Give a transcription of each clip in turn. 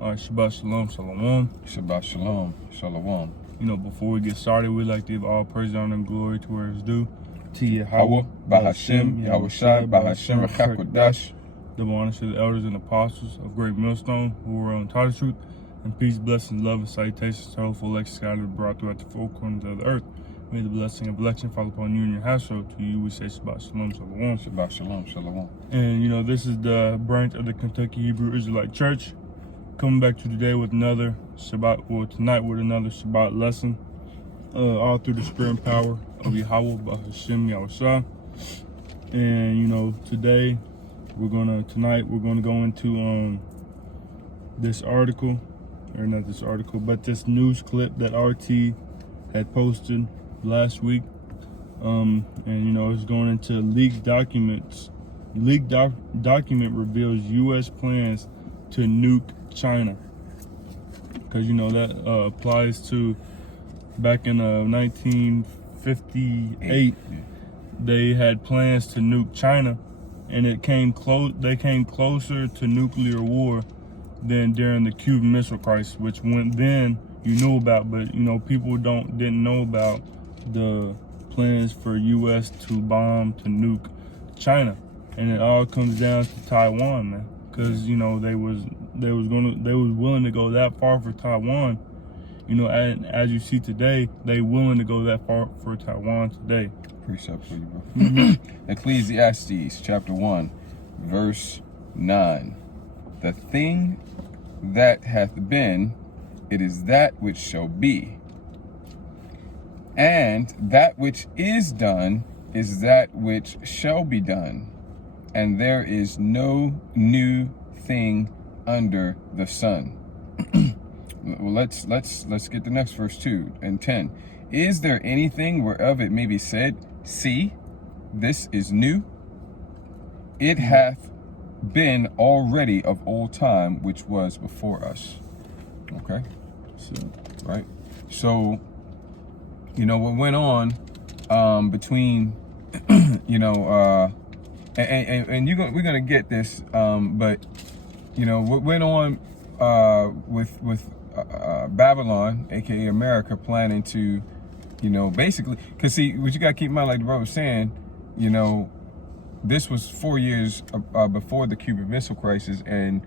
All right, Shabbat Shalom, Shalom. Shabbat Shalom, Shalom. You know, before we get started, we'd like to give all praise, honor, and glory to where it's due. To Yahweh, Bahashem, Yahushai, Bahashem, Rechakodash. Double honor to the elders and apostles of Great Millstone who were on Taught the Truth. And peace, blessings, love, and salutations to hopeful elect scattered brought throughout the four corners of the earth. May the blessing of election fall upon you and your household. To you we say Shabbat Shalom, Shalom. Shabbat Shalom, Shalom. And you know, this is the branch of the Kentucky Hebrew Israelite Church. Coming back to today with another Shabbat, well, tonight with another Shabbat lesson, all through the spirit and power of Yahweh, Bahashem, Yahushai. And you know, tonight we're gonna go into this article, or not this article, but this news clip that RT had posted last week. And you know, it's going into leaked documents. Leaked document reveals U.S. plans to nuke China, because you know that applies to back in 1958. They had plans to nuke China, and they came closer to nuclear war than during the Cuban Missile Crisis, which went then you knew about, but you know, people didn't know about the plans for U.S. to bomb, to nuke China. And it all comes down to Taiwan, man, because you know they was willing to go that far for Taiwan. You know, and as you see today, they willing to go that far for Taiwan today. Precept for you, bro. Ecclesiastes chapter 1, verse 9. The thing that hath been, it is that which shall be. And that which is done is that which shall be done. And there is no new thing under the sun. Well, let's get the next verse 2 and 10. Is there anything whereof it may be said, see, this is new? It hath been already of old time, which was before us. Okay, so right. So you know what went on between you know and we're gonna get this, but you know what went on with Babylon, aka America, planning to, you know, basically, because see, what you gotta keep in mind, like the brother was saying, you know, this was 4 years before the Cuban Missile Crisis, and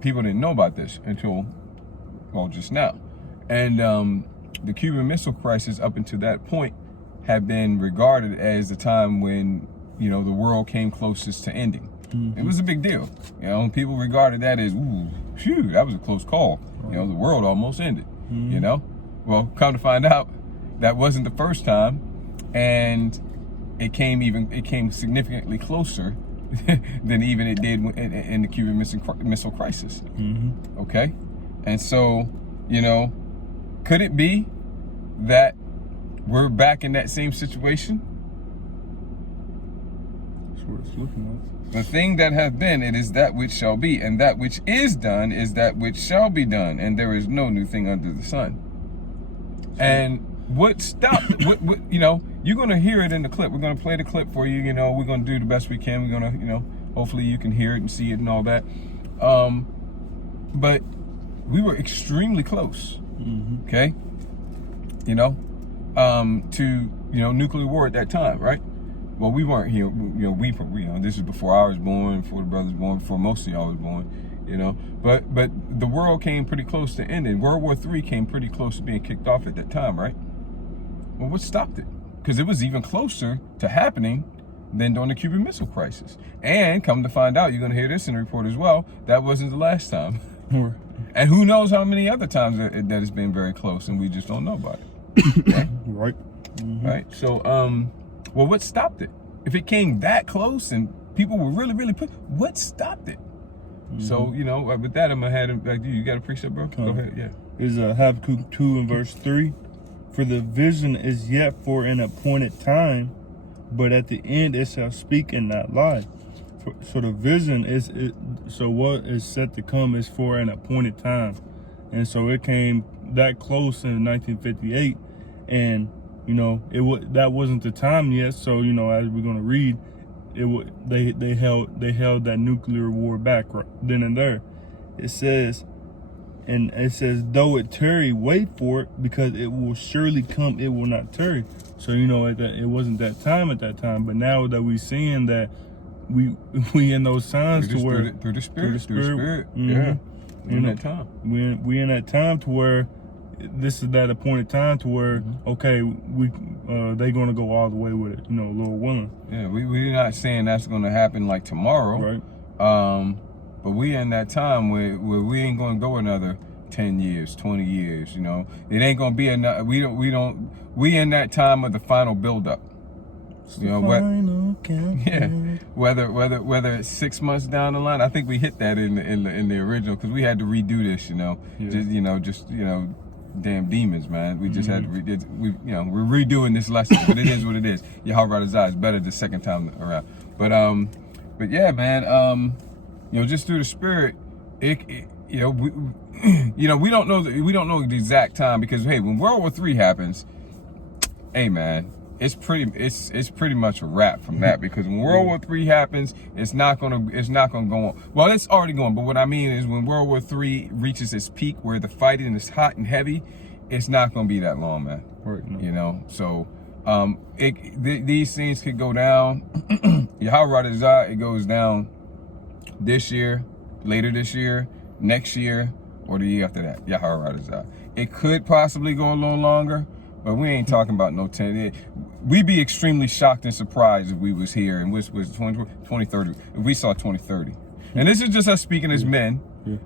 people didn't know about this until, well, just now. And the Cuban Missile Crisis up until that point had been regarded as the time when, you know, the world came closest to ending. It was a big deal. You know, people regarded that as, ooh, phew, that was a close call. You know, the world almost ended, you know? Well, come to find out, that wasn't the first time, and it came significantly closer than even it did in the Cuban Missile Crisis. Okay? And so, you know, could it be that we're back in that same situation? That's what it's looking like. The thing that hath been, it is that which shall be, and that which is done is that which shall be done, and there is no new thing under the sun. And what stopped, what you know, you're gonna hear it in the clip. We're gonna play the clip for you. You know, we're gonna do the best we can. We're gonna, you know, hopefully you can hear it and see it and all that. But we were extremely close. Okay, you know, to, you know, nuclear war at that time, right? Well, we weren't here. You know, this is before I was born, before the brothers born, before most of y'all was born. You know, but the world came pretty close to ending. World War III came pretty close to being kicked off at that time, right? Well, what stopped it? Because it was even closer to happening than during the Cuban Missile Crisis. And come to find out, you're going to hear this in the report as well, that wasn't the last time. And who knows how many other times that it's been very close and we just don't know about it. Okay? Right. Right. So, well, what stopped it? If it came that close and people were really put, what stopped it? So, you know, with that, I'm going to hand it back to you. You got a precept, bro? Go ahead, yeah. Is Habakkuk 2 and verse 3. For the vision is yet for an appointed time, but at the end it shall speak and not lie. So the vision so what is set to come is for an appointed time. And so it came that close in 1958, and you know, that wasn't the time yet. So, you know, as we're going to read, they held that nuclear war back right then and there. It says, And it says, though it tarry, wait for it, because it will surely come, it will not tarry. So, you know, it wasn't that time at that time, but now that we're seeing that we in those times to where through the spirit, mm-hmm. yeah, in that time, we in that time to where this is that appointed time to where okay, they gonna go all the way with it, you know, Lord willing. Yeah, we're not saying that's gonna happen like tomorrow, right? But we in that time where we ain't gonna go another 10 years, 20 years, you know. It ain't gonna be another, we in that time of the final buildup. You know what? Yeah. Whether it's 6 months down the line, I think we hit that in the original, because we had to redo this, you know. Yeah. Just damn demons, man. We just had to we're redoing this lesson, but it is what it is. Yahweh is better the second time around. But yeah, man. Just through the spirit, we don't know the exact time, because hey, when World War III happens, hey man, it's pretty much a wrap from that, because when World War III happens, it's not gonna go on. Well, it's already going, but what I mean is when World War III reaches its peak, where the fighting is hot and heavy, it's not gonna be that long, man. Right. No. You know, so these things could go down. Yahweh, it goes down this year, later this year, next year, or the year after that. Yahweh. It could possibly go a little longer, but we ain't talking about no 10. We'd be extremely shocked and surprised if we was here and was 2030, if we saw 2030. And this is just us speaking as men,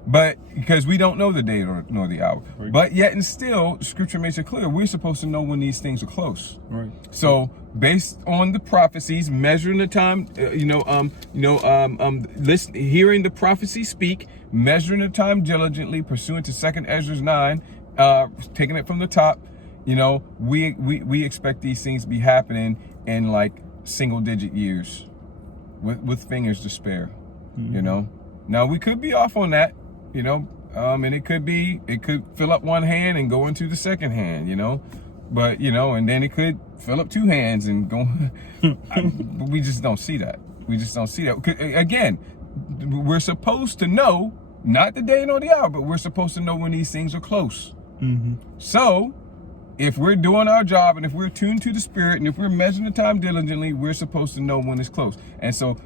but because we don't know the day nor the hour. Right. But yet and still, Scripture makes it clear we're supposed to know when these things are close. Right. So based on the prophecies, measuring the time, hearing the prophecy speak, measuring the time diligently, pursuant to 2 Ezra 9, taking it from the top. We expect these things to be happening in like single-digit years, with fingers to spare. Now we could be off on that, and it could fill up one hand and go into the second hand, but and then it could fill up two hands and go. We just don't see that. Again, we're supposed to know, not the day nor the hour, but we're supposed to know when these things are close. So if we're doing our job, and if we're tuned to the spirit, and if we're measuring the time diligently, we're supposed to know when it's close. And so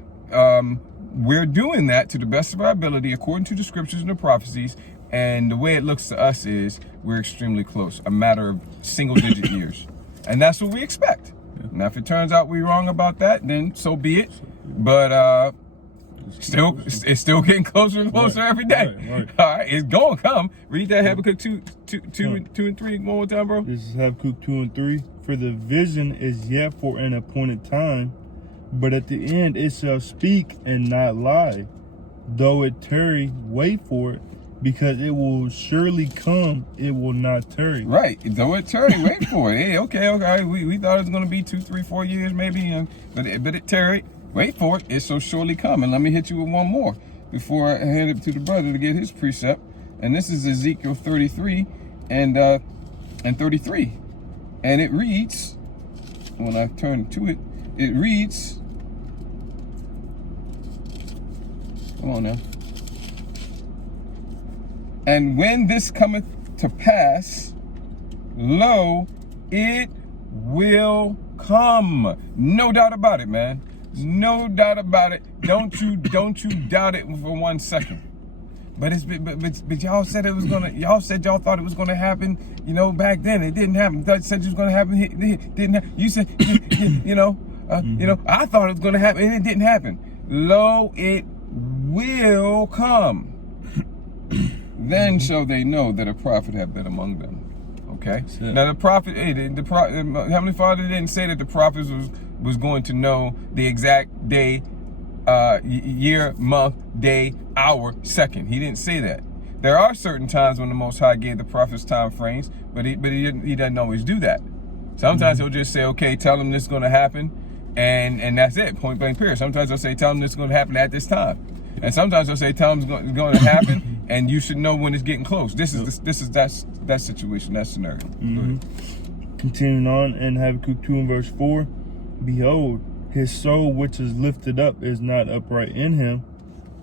we're doing that to the best of our ability, according to the scriptures and the prophecies. And the way it looks to us is we're extremely close, a matter of single-digit years. And that's what we expect. Now, if it turns out we're wrong about that, then so be it. But it's still getting closer and closer every day. Right. All right, it's going to come. Read that Habakkuk 2 and 3 one more time, bro. This is Habakkuk 2 and 3. For the vision is yet for an appointed time, but at the end it shall speak and not lie. Though it tarry, wait for it, because it will surely come, it will not tarry. Right. Though it tarry, wait for it. Hey, okay. We thought it was going to be 2, 3, 4 years maybe, but it tarried. Wait for it. It shall surely come. And let me hit you with one more before I hand it to the brother to get his precept. And this is Ezekiel 33 and 33. And it reads, when I turn to it, it reads, come on now. And when this cometh to pass, lo, it will come. No doubt about it, man. No doubt about it. Don't you doubt it for 1 second. But y'all said it was gonna. Y'all said y'all thought it was gonna happen. Back then it didn't happen. Dutch said it was gonna happen. It didn't happen. You said, I thought it was gonna happen, and it didn't happen. Lo, it will come. Then shall they know that a prophet have been among them. Okay. Now the prophet, Heavenly Father didn't say that the prophet was going to know the exact day, year, month, day, hour, second. He didn't say that. There are certain times when the Most High gave the prophets time frames, but he doesn't always do that. Sometimes he'll just say, okay, tell them this is going to happen, and that's it, point blank period. Sometimes he'll say, tell them this is going to happen at this time, and sometimes he'll say, tell them it's going to happen, and you should know when it's getting close. This is that situation, that scenario. Continuing on in Habakkuk 2 and verse 4, behold, his soul which is lifted up is not upright in him,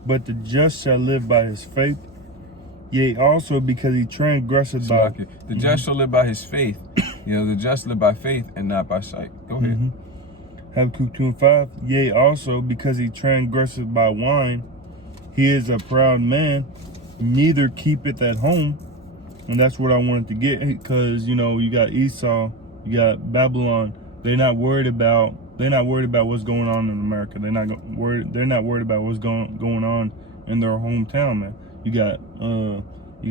but the just shall live by his faith. Yea, also because he transgressed by... The just shall live by his faith. The just live by faith and not by sight. Go ahead. Habakkuk 2:5. Yea, also because he transgresseth by wine, he is a proud man, neither keepeth at home. And that's what I wanted to get, because you got Esau, you got Babylon. They're not worried about what's going on in America. They're not worried about what's going on in their hometown, man. You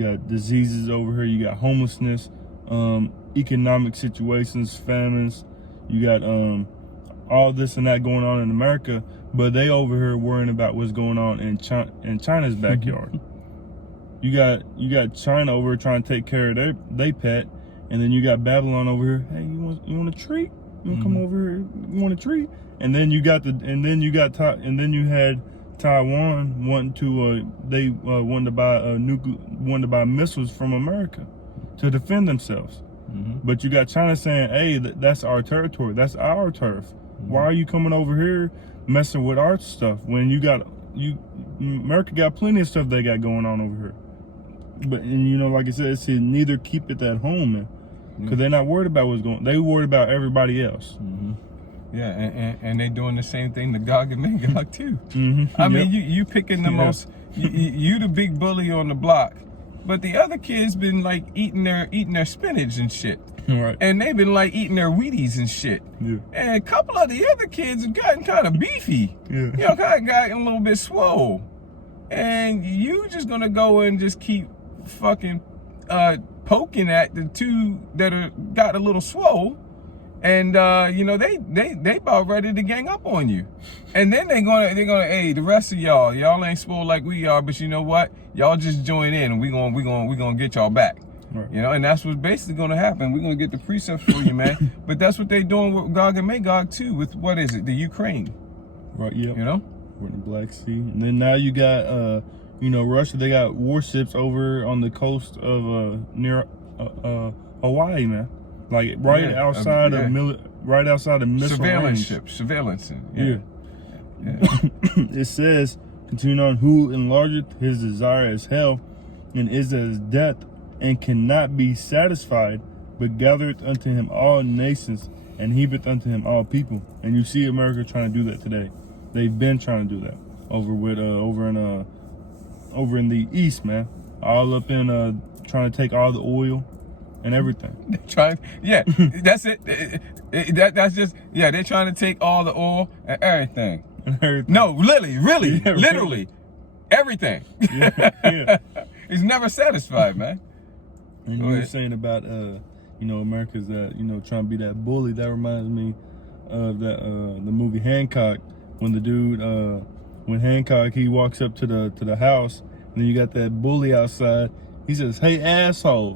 got diseases over here. You got homelessness, economic situations, famines. You got all this and that going on in America, but they over here worrying about what's going on in China's backyard. You got China over here trying to take care of their pet, and then you got Babylon over here. Hey, you want a treat? You want to come over here? You want a treat? And then you had Taiwan wanting to buy missiles from America to defend themselves. But you got China saying, "Hey, that's our territory. That's our turf. Why are you coming over here messing with our stuff when America got plenty of stuff they got going on over here?" But like I said, it said neither keep it at home, man, because they're not worried about what's going. They worried about everybody else. Yeah, and they doing the same thing to Gog and Magog too. I mean, you picking the most. You the big bully on the block, but the other kids been like eating their spinach and shit. Right. And they've been like eating their Wheaties and shit. Yeah. And a couple of the other kids have gotten kind of beefy. Yeah. Kind of gotten a little bit swole. And you just gonna go and just keep fucking poking at the two that are got a little swole. And they about ready to gang up on you. And then they're gonna hey, the rest of y'all ain't swole like we are, but you know what? Y'all just join in and we gonna get y'all back. Right. And that's what's basically going to happen. We're going to get the precepts for you, man. But that's what they doing with Gog and Magog too. With what is it? The Ukraine. Right. Yeah. We're in the Black Sea, and then now you got Russia. They got warships over on the coast of near Hawaii, man. Like right outside of missile surveillance range. Surveillance. Yeah. It says, continuing on, who enlargeth his desire as hell, and is as death, and cannot be satisfied, but gathereth unto him all nations, and heapeth unto him all people. And you see America trying to do that today. They've been trying to do that over in the east, man. All up in trying to take all the oil and everything. That's it. That's just they're trying to take all the oil and everything. No, literally, everything. Yeah. He's never satisfied, man. And you were saying about America's trying to be that bully. That reminds me of the movie Hancock, when the dude when Hancock, he walks up to the house, and then you got that bully outside. He says, "Hey, asshole."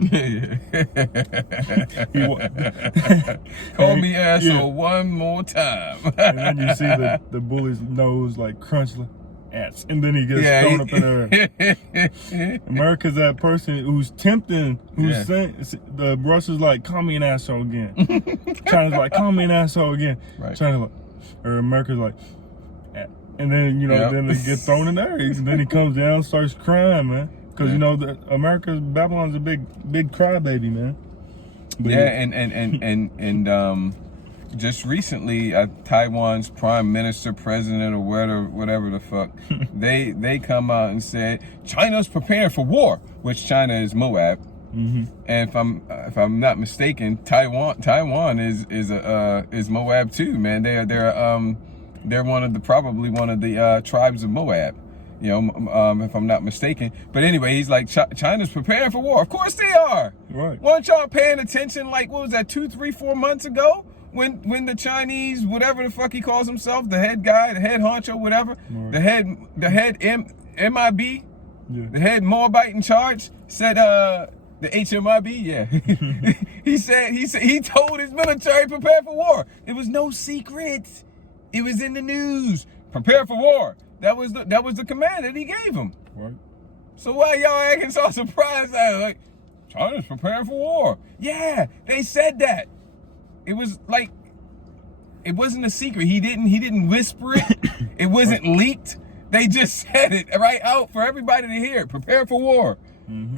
Call me asshole one more time. And then you see the bully's nose like crunch, like, ass, and then he gets thrown up in there. America's that person who's tempting, who's saying, the Russia's like, "Call me an asshole again." China's like, "Call me an asshole again." Right. China's like, or America's like, and then then they get thrown in there, and then he comes down, starts crying, man. Because Babylon's a big crybaby, man. But and just recently, Taiwan's prime minister, president, or whatever the fuck, they come out and said China's preparing for war, which China is Moab. And if I'm not mistaken, Taiwan is Moab too, man. They're probably one of the tribes of Moab. If I'm not mistaken. But anyway, he's like, China's preparing for war. Of course they are. Right. Weren't y'all paying attention, like, what was that, 2, 3, 4 months ago? When the Chinese, whatever the fuck he calls himself, the head guy, the head honcho, whatever, right. the head MIB, the head Moabite in charge, said, the HMIB, he told his military, prepare for war. It was no secret. It was in the news. Prepare for war. That was the command that he gave him. Right. So why y'all acting so surprised at it? Like, China's preparing for war. Yeah, they said that. It was like, it wasn't a secret. He didn't whisper it. It wasn't leaked. They just said it right out for everybody to hear. Prepare for war. Mm-hmm.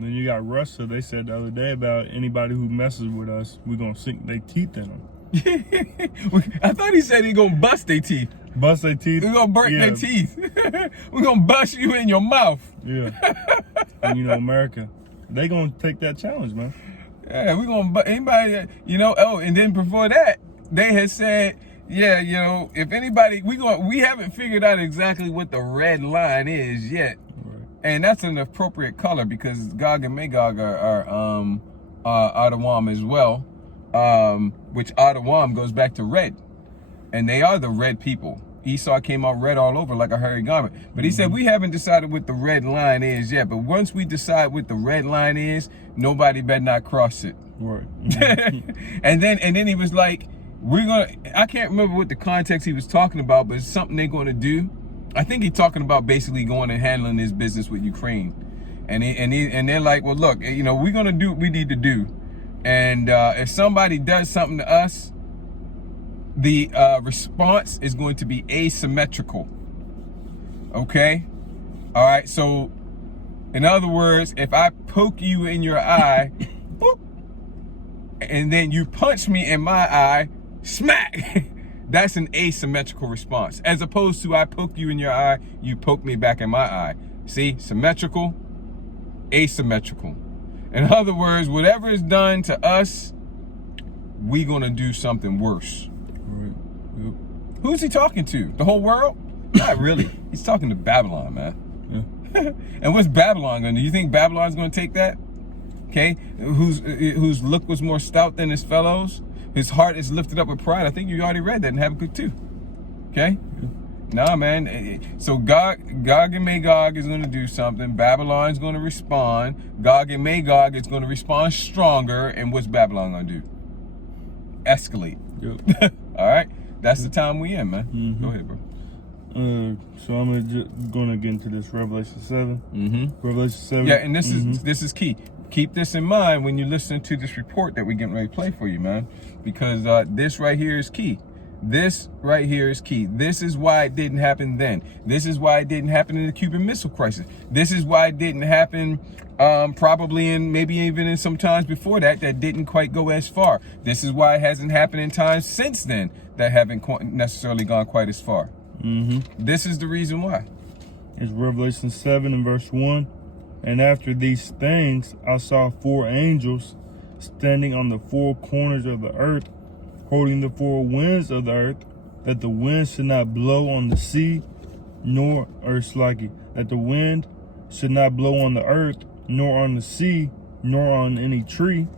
Then you got Russia. They said the other day about anybody who messes with us, we're going to sink their teeth in them. I thought he said he gonna bust their teeth. Bust their teeth? We're gonna break their teeth. We're gonna bust you in your mouth. Yeah. And you know, America, they gonna take that challenge, man. Yeah, we're gonna, anybody, you know, oh, and then before that, they had said, yeah, you know, if anybody, we haven't figured out exactly what the red line is yet. Right. And that's an appropriate color because Gog and Magog are Adawam as well. Which Adawam goes back to red, and they are the red people. Esau came out red all over like a hairy garment. But he said we haven't decided what the red line is yet. But once we decide what the red line is, nobody better not cross it. Right. and then he was like, I can't remember what the context he was talking about, but it's something they're gonna do. I think he's talking about basically going and handling his business with Ukraine, and they're like, well, look, you know, we're gonna do what we need to do. And if somebody does something to us, the response is going to be asymmetrical. Okay? All right. So, in other words, if I poke you in your eye, boop, and then you punch me in my eye, smack, that's an asymmetrical response. As opposed to I poke you in your eye, you poke me back in my eye. See? Symmetrical, asymmetrical. In other words, whatever is done to us, we gonna do something worse. Right. Yep. Who's he talking to? The whole world? Not really. He's talking to Babylon, man. Yeah. And what's Babylon gonna do? You think Babylon's gonna take that? Okay, whose look was more stout than his fellows? His heart is lifted up with pride. I think you already read that in Habakkuk 2. Okay? Yeah. Nah, man. So Gog and Magog is going to do something. Babylon's going to respond. Gog and Magog is going to respond stronger. And what's Babylon going to do? Escalate. Yep. All right? That's the time we in, man. Mm-hmm. Go ahead, bro. So I'm going to get into this Revelation 7. Mm-hmm. Revelation 7. Yeah, and this is key. Keep this in mind when you listen to this report that we're getting ready to play for you, man. Because this right here is key. This right here is key. This is why it didn't happen then. This is why it didn't happen in the Cuban Missile Crisis. This is why it didn't happen probably in maybe even in some times before that didn't quite go as far. This is why it hasn't happened in times since then that haven't necessarily gone quite as far. This is the reason why. It's Revelation 7 and verse 1. And after these things, I saw 4 angels standing on the 4 corners of the earth, holding the 4 winds of the earth, that the wind should not blow on the sea, nor that the wind should not blow on the earth, nor on the sea, nor on any tree.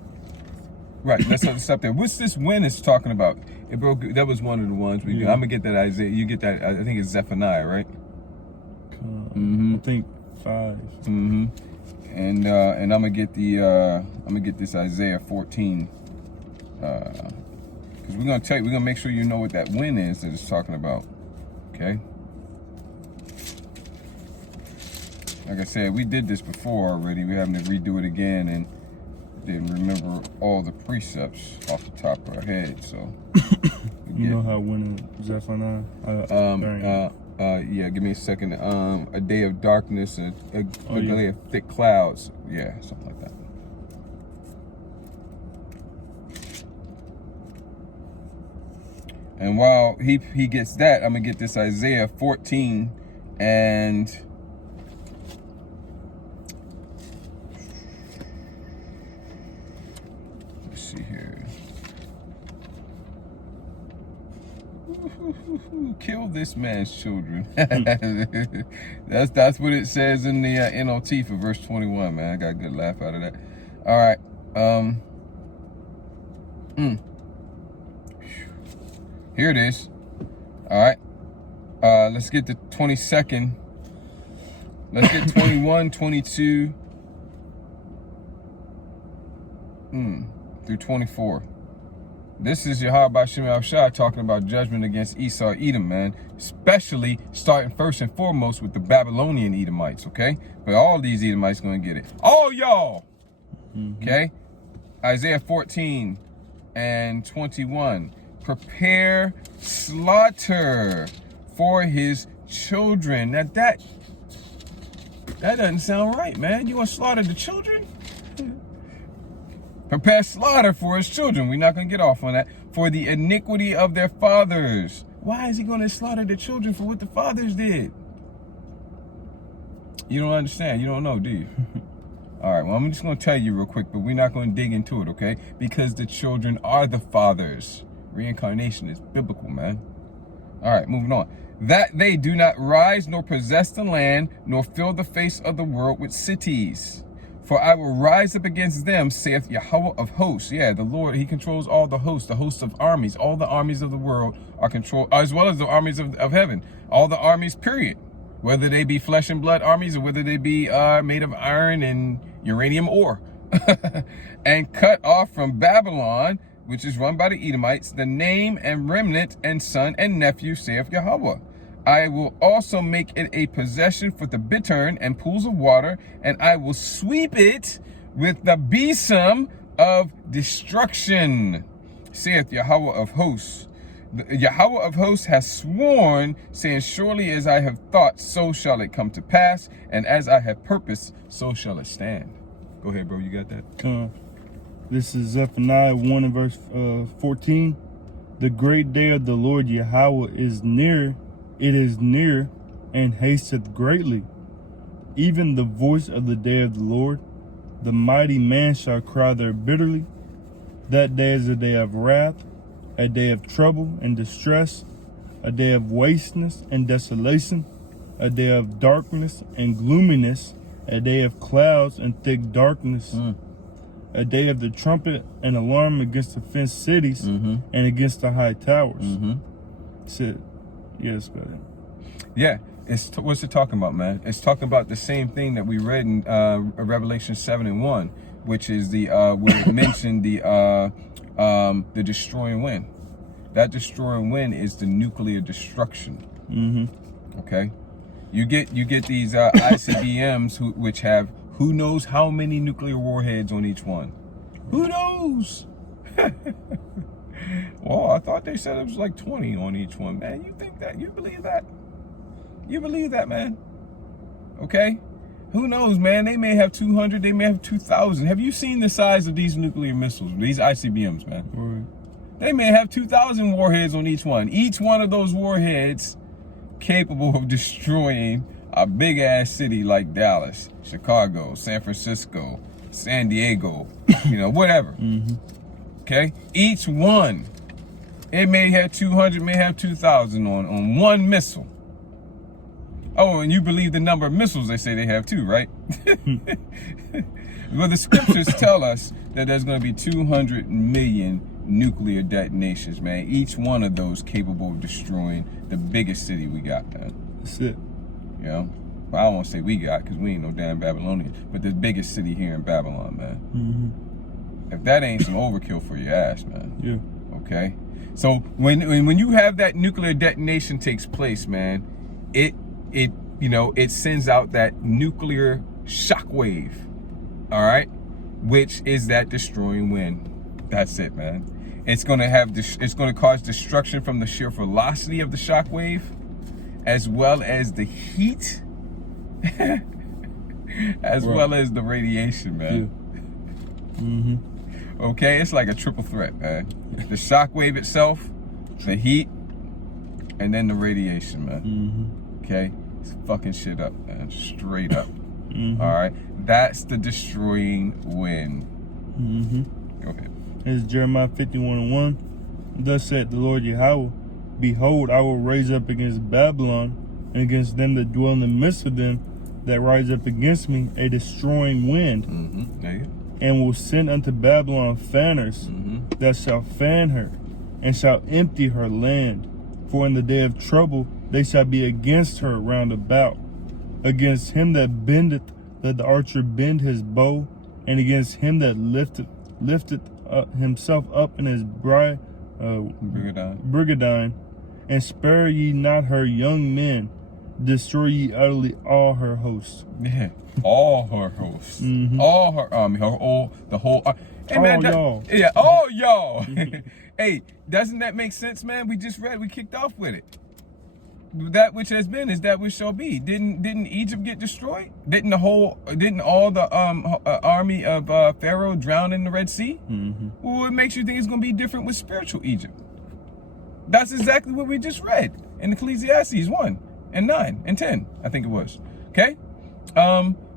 Right, let's stop there. What's this wind is talking about? It broke. That was one of the ones we do. I'm gonna get that Isaiah. You get that? I think it's Zephaniah, right? I think 5. And I'm gonna get this Isaiah 14. Because we're gonna make sure you know what that wind is that it's talking about. Okay. Like I said, we did this before already. We're having to redo it again and didn't remember all the precepts off the top of our head. So you know how wind in Zephaniah? Yeah, give me a second. A day of darkness, a day of thick clouds. Yeah, something like that. And while he gets that, I'm gonna get this Isaiah 14 and let's see here. Kill this man's children. That's what it says in the NLT for verse 21, man. I got a good laugh out of that. All right. Here it is. All right. Let's get the 22nd. Let's get 21, 22 through 24. This is Yahweh Shem Shah talking about judgment against Esau Edom, man. Especially starting first and foremost with the Babylonian Edomites, okay? But all these Edomites gonna get it. All y'all! Okay? Isaiah 14 and 21. Prepare slaughter for his children. Now That doesn't sound right, man. You want to slaughter the children? Prepare slaughter for his children. We're not going to get off on that. For the iniquity of their fathers. Why is he going to slaughter the children for what the fathers did? You don't understand. You don't know, do you? All right, well, I'm just going to tell you real quick, but we're not going to dig into it, okay? Because the children are the fathers. Reincarnation is biblical, man. All right, moving on. That they do not rise nor possess the land, nor fill the face of the world with cities. For I will rise up against them, saith Yahweh of hosts. Yeah, the Lord, he controls all the hosts of armies. All the armies of the world are controlled, as well as the armies of heaven. All the armies, period. Whether they be flesh and blood armies or whether they be made of iron and uranium ore. And cut off from Babylon, which is run by the Edomites, the name and remnant and son and nephew, saith Yahweh. I will also make it a possession for the bittern and pools of water, and I will sweep it with the besom of destruction, saith Yahweh of hosts. The Yahweh of hosts has sworn, saying, surely as I have thought, so shall it come to pass, and as I have purposed, so shall it stand. Go ahead, bro, you got that? This is Zephaniah 1 and verse 14. The great day of the Lord Yahweh is near. It is near and hasteth greatly. Even the voice of the day of the Lord. The mighty man shall cry there bitterly. That day is a day of wrath, a day of trouble and distress, a day of wasteness and desolation, a day of darkness and gloominess, a day of clouds and thick darkness, a day of the trumpet and alarm against the fenced cities and against the high towers. That's it. Yes, go ahead. Yeah, what's it talking about, man? It's talking about the same thing that we read in Revelation 7 and 1, which is the where it mentioned the destroying wind. That destroying wind is the nuclear destruction. Okay, you get these ICBMs which have who knows how many nuclear warheads on each one. Who knows? Well, I thought they said it was like 20 on each one. Man, you think that? You believe that? You believe that, man? Okay? Who knows, man? They may have 200, they may have 2,000. Have you seen the size of these nuclear missiles, these ICBMs, man? Right. They may have 2,000 warheads on each one. Each one of those warheads capable of destroying a big-ass city like Dallas, Chicago, San Francisco, San Diego, you know, whatever. Okay? Each one, it may have 200, may have 2,000 on one missile. Oh, and you believe the number of missiles they say they have too, right? Well, the scriptures tell us that there's going to be 200 million nuclear detonations, man. Each one of those capable of destroying the biggest city we got, man. That's it. You know? Well, I don't want to say we got, because we ain't no damn Babylonians, but the biggest city here in Babylon, man. If that ain't some overkill for your ass, man. Yeah. Okay? So when you have that nuclear detonation takes place, man, it sends out that nuclear shockwave, all right, which is that destroying wind. That's it, man. It's gonna cause destruction from the sheer velocity of the shockwave, as well as the heat, as well as the radiation, man. Okay, it's like a triple threat, man. The shockwave itself, the heat, and then the radiation, man. Okay, it's fucking shit up, man. Straight up. All right, that's the destroying wind. Go ahead. It's Jeremiah 51 and 1. Thus said the Lord Yahweh, behold, I will raise up against Babylon and against them that dwell in the midst of them that rise up against me a destroying wind. There you go. And will send unto Babylon fanners that shall fan her and shall empty her land. For in the day of trouble they shall be against her round about, against him that bendeth, that the archer bend his bow, and against him that lifteth himself up in his brigadine, and spare ye not her young men, destroy ye utterly all her hosts. Yeah, all her hosts, all her army, the whole. Hey man, y'all. Yeah, all y'all. Hey, doesn't that make sense, man? We just read, we kicked off with it. that which has been is that which shall be. Didn't Egypt get destroyed? Didn't all the army of Pharaoh drown in the Red Sea? Mm-hmm. Well, what makes you think it's going to be different with spiritual Egypt? That's exactly what we just read in Ecclesiastes 1 and 9 and 10, I think it was. Okay?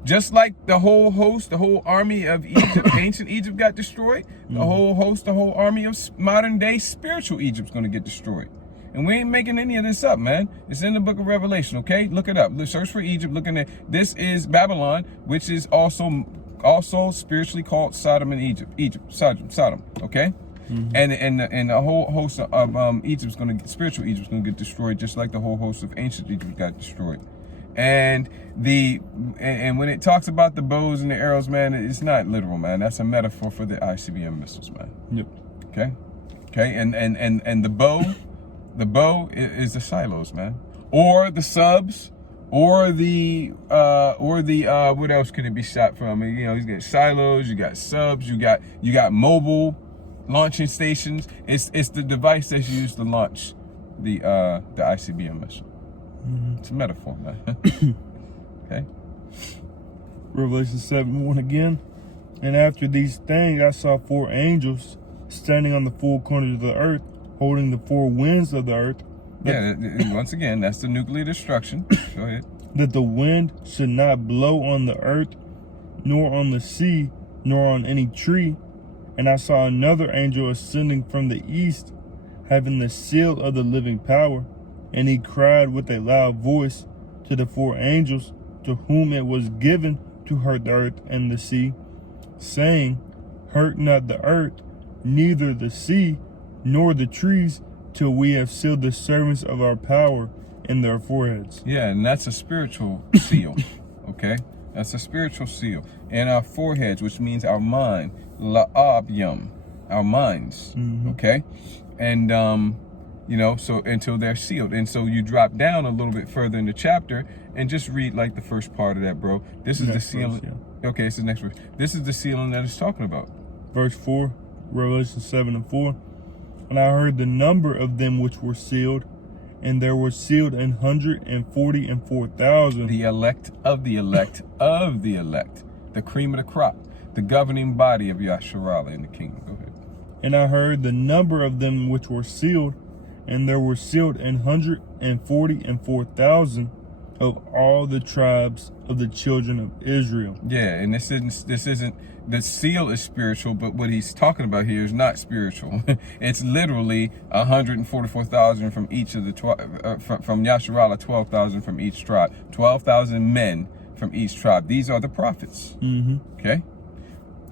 Just like the whole host, the whole army of Egypt, ancient Egypt got destroyed, the whole host, the whole army of modern day spiritual Egypt's going to get destroyed. And we ain't making any of this up, man. It's in the book of Revelation, okay? Look it up. Search for Egypt. Looking at this is Babylon, which is also spiritually called Sodom and Egypt, Sodom, okay? And the whole host of Egypt's spiritual Egypt's gonna get destroyed, just like the whole host of ancient Egypt got destroyed. And when it talks about the bows and the arrows, man, it's not literal, man. That's a metaphor for the ICBM missiles, man. Yep. Okay. And the bow is the silos, man, or the subs, or the what else can it be shot from? You know, you got silos, you got subs, you got mobile launching stations. It's the device that's used to launch the ICBM missile. It's a metaphor, man. Okay. Revelation 7:1 again. And after these things, I saw 4 angels standing on the 4 corners of the earth, holding the 4 winds of the earth. Yeah, once again, that's the nuclear destruction. Go ahead. That the wind should not blow on the earth, nor on the sea, nor on any tree. And I saw another angel ascending from the east, having the seal of the living power. And he cried with a loud voice to the 4 angels, to whom it was given to hurt the earth and the sea, saying, hurt not the earth, neither the sea, nor the trees, till we have sealed the servants of our power in their foreheads. Yeah, and that's a spiritual seal, okay? That's a spiritual seal. In our foreheads, which means our mind, la'abyum, our minds, okay? And, you know, so until they're sealed. And so you drop down a little bit further in the chapter and just read like the first part of that, bro. This is the sealing. Verse, Okay, it's the next verse. This is the sealing that it's talking about. Verse 4, Revelation 7:4. And I heard the number of them which were sealed, and there were sealed 144,000. The elect of the elect of the elect. The cream of the crop. The governing body of Yasharallah in the kingdom. Go ahead. And I heard the number of them which were sealed, and there were sealed 144,000 of all the tribes of the children of Israel. Yeah, and this isn't the seal is spiritual, but what he's talking about here is not spiritual. It's literally 144,000 from each of the from Yasharallah, 12,000 from each tribe, 12,000 men from each tribe. These are the prophets. Okay,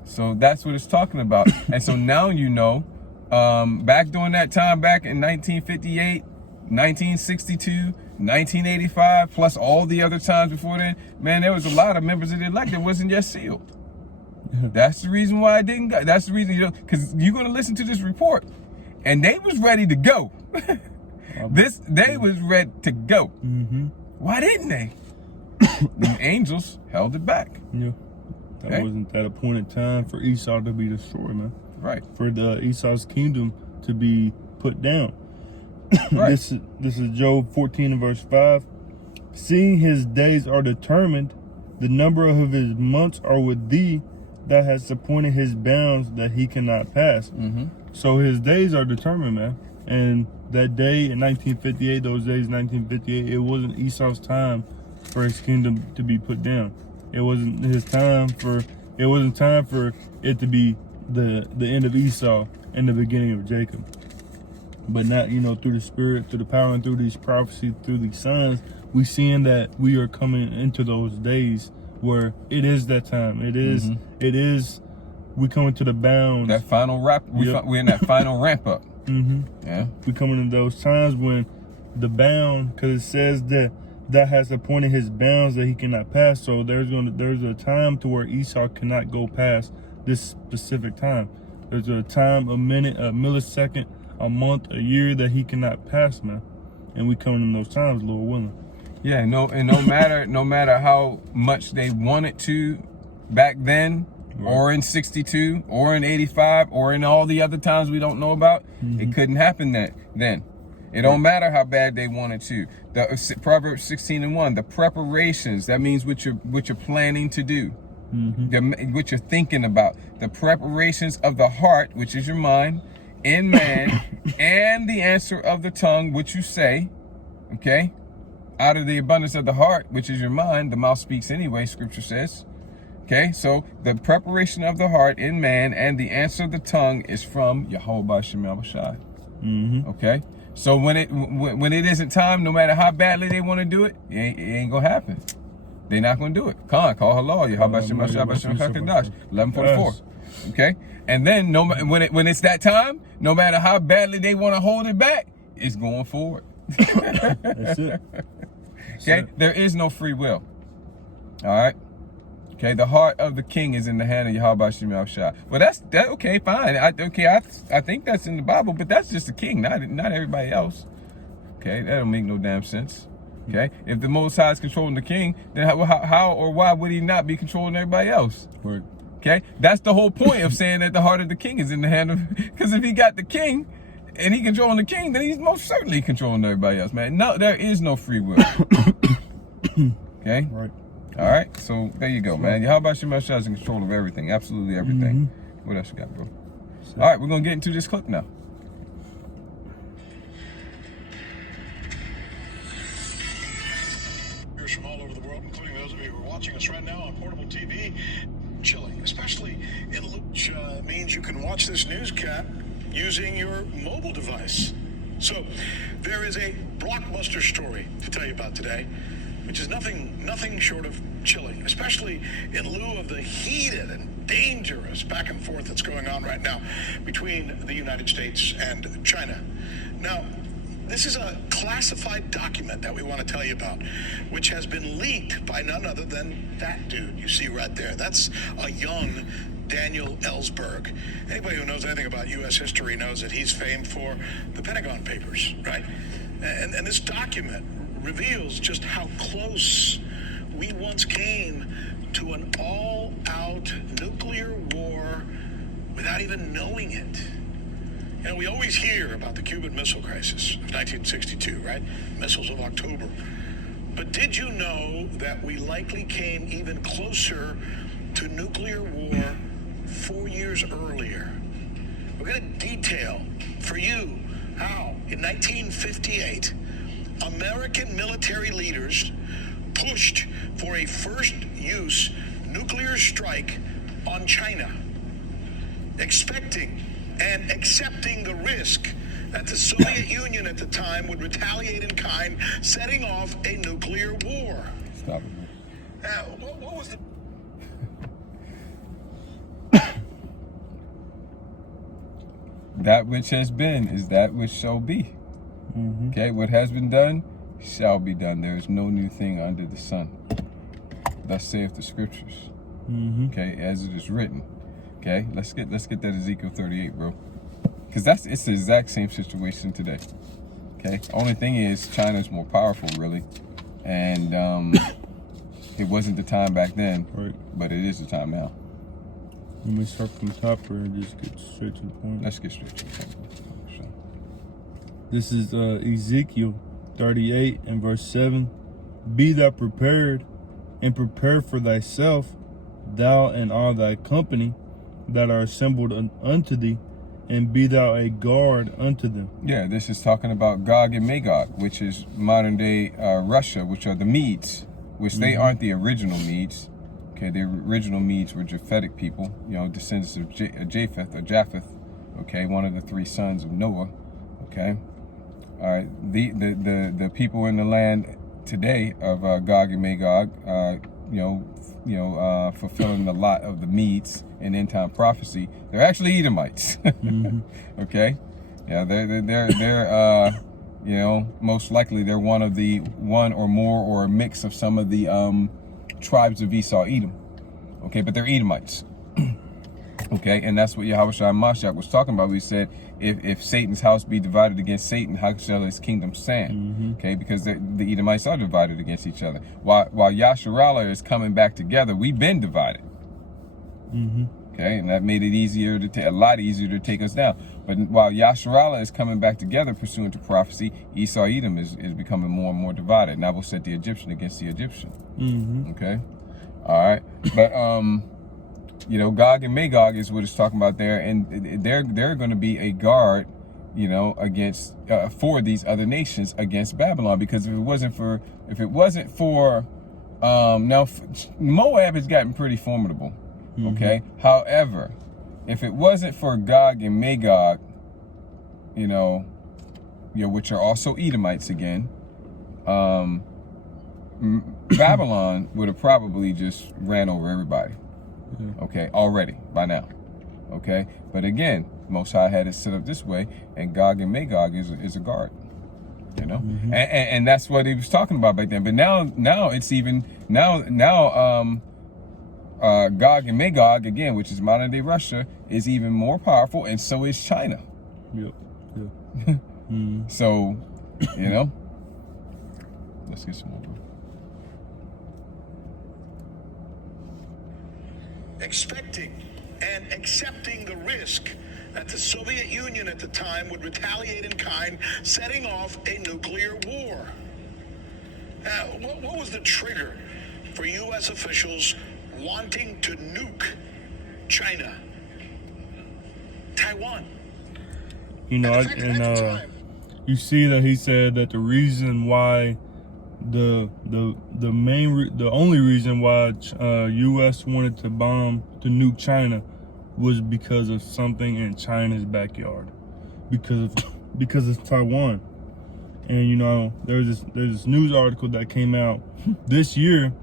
so that's what it's talking about. And so now you know, back during that time, back in 1958, 1962. 1985 plus all the other times before then, man, there was a lot of members of the elect that wasn't yet sealed. That's the reason why I didn't go. That's the reason, you know, because you're going to listen to this report, and they was ready to go. They was ready to go. Why didn't they? The angels held it back. Yeah, that wasn't that appointed time for Esau to be destroyed, man. Right. For the Esau's kingdom to be put down. Right. This is Job 14 and verse 5. Seeing his days are determined, the number of his months are with thee, that has appointed his bounds that he cannot pass. So his days are determined, man. And that day in 1958, those days in 1958, it wasn't Esau's time for his kingdom to be put down. It wasn't his time for it to be the end of Esau and the beginning of Jacob. But not, you know, through the Spirit, through the power, and through these prophecies, through these signs, we seeing that we are coming into those days where it is that time. It is, we coming to the bounds. That final wrap, we're in that final ramp up. Yeah. We coming in those times when the bound, because it says that has appointed his bounds that he cannot pass. So there's a time to where Esau cannot go past this specific time. There's a time, a minute, a millisecond, a month, a year that he cannot pass, man. And we coming in those times, Lord willing. Yeah, no matter how much they wanted to back then, or in 62, or in 85, or in all the other times we don't know about, it couldn't happen then. It don't matter how bad they wanted to. The Proverbs 16:1, the preparations, that means what you're planning to do. What you're thinking about. The preparations of the heart, which is your mind, in man, and the answer of the tongue, which you say, okay? Out of the abundance of the heart, which is your mind, the mouth speaks anyway, scripture says. Okay, so the preparation of the heart in man and the answer of the tongue is from Yahweh B'Shem Yahushai. Okay, so when it isn't time, no matter how badly they want to do it, it ain't gonna happen. They're not gonna do it. Call halal, Yahweh B'Shem Yahushai 11:44. Okay, and then when it's that time, no matter how badly they want to hold it back, it's going forward. That's it. Okay, there is no free will. All right. Okay, the heart of the king is in the hand of Yahweh B'Shem Yahushai. Well, that's okay, fine. I think that's in the Bible, but that's just the king, not everybody else. Okay, that don't make no damn sense. Okay, if the Most High is controlling the king, then how or why would he not be controlling everybody else? Right. Okay, that's the whole point of saying that the heart of the king is in the hand of. Because if he got the king, and he controlling the king, then he's most certainly controlling everybody else, man. No, there is no free will. Okay. Right. All right, so there you go, man. How about Shema Shah is in control of everything, absolutely everything. What else you got, bro? All right, we're gonna get into this clip now. Viewers from all over the world, including those of you who are watching us right now on portable TV, chilling, especially in which means you can watch this newscast using your mobile device. So there is a blockbuster story to tell you about today, which is nothing short of chilling, especially in lieu of the heated and dangerous back and forth that's going on right now between the United States and China. Now, this is a classified document that we want to tell you about, which has been leaked by none other than that dude you see right there. That's a young Daniel Ellsberg. Anybody who knows anything about U.S. history knows that he's famed for the Pentagon Papers, right? And this document reveals just how close we once came to an all-out nuclear war without even knowing it. You know, we always hear about the Cuban Missile Crisis of 1962, right? Missiles of October. But did you know that we likely came even closer to nuclear war 4 years earlier? We're going to detail for you how, in 1958, American military leaders pushed for a first-use nuclear strike on China, expecting and accepting the risk that the Soviet Union at the time would retaliate in kind, setting off a nuclear war. Stop it. Now, what was the... That which has been is that which shall be. Okay, what has been done shall be done. There is no new thing under the sun. Thus saith the scriptures. Okay, as it is written. Okay, let's get that Ezekiel 38, bro. Because it's the exact same situation today. Okay, only thing is China's more powerful, really, and it wasn't the time back then, Right. but it is the time now. Let me start from the top here and just get straight to the point. Let's get straight to the point. Sure. This is Ezekiel 38 and verse 7. Be thou prepared, and prepare for thyself, thou and all thy company that are assembled unto thee, and be thou a guard unto them. Yeah, this is talking about Gog and Magog, which is modern day Russia, which are the Medes, which they aren't the original Medes. Okay, the original Medes were Japhetic people, you know, descendants of Japheth, okay, one of the three sons of Noah, okay. All right, the people in the land today of Gog and Magog, fulfilling the lot of the Medes in end time prophecy, they're actually Edomites. Okay, yeah, they're most likely they're one or more or a mix of some of the tribes of Esau, Edom. Okay, but they're Edomites. Okay, and that's what Yahweh Shai Mashiach was talking about. We said, if Satan's house be divided against Satan, how shall his kingdom stand? Okay, because the Edomites are divided against each other. While Yasharallah is coming back together, we've been divided. Okay, Okay, and that made it easier to a lot easier to take us down. But while Yasharallah is coming back together pursuant to prophecy, Esau Edom is becoming more and more divided. And I will set the Egyptian against the Egyptian. Okay, all right. But you know, Gog and Magog is what it's talking about there, and they're going to be a guard, you know, against for these other nations against Babylon. Because if it wasn't for now Moab has gotten pretty formidable. Okay. However, if it wasn't for Gog and Magog, you know, which are also Edomites again, Babylon would have probably just ran over everybody. Okay, already by now. Okay, but again, Most High had it set up this way, and Gog and Magog is a guard. You know, and that's what he was talking about back then. But now it's even now Gog and Magog again, which is modern day Russia, is even more powerful, and so is China. Yep. So, you know, let's get some more. Expecting and accepting the risk that the Soviet Union at the time would retaliate in kind, setting off a nuclear war. Now, what was the trigger for U.S. officials wanting to nuke China, Taiwan? You know, you see that he said that the reason why the only reason why U.S. wanted to nuke China was because of something in China's backyard, because of Taiwan. And you know, there's this news article that came out this year,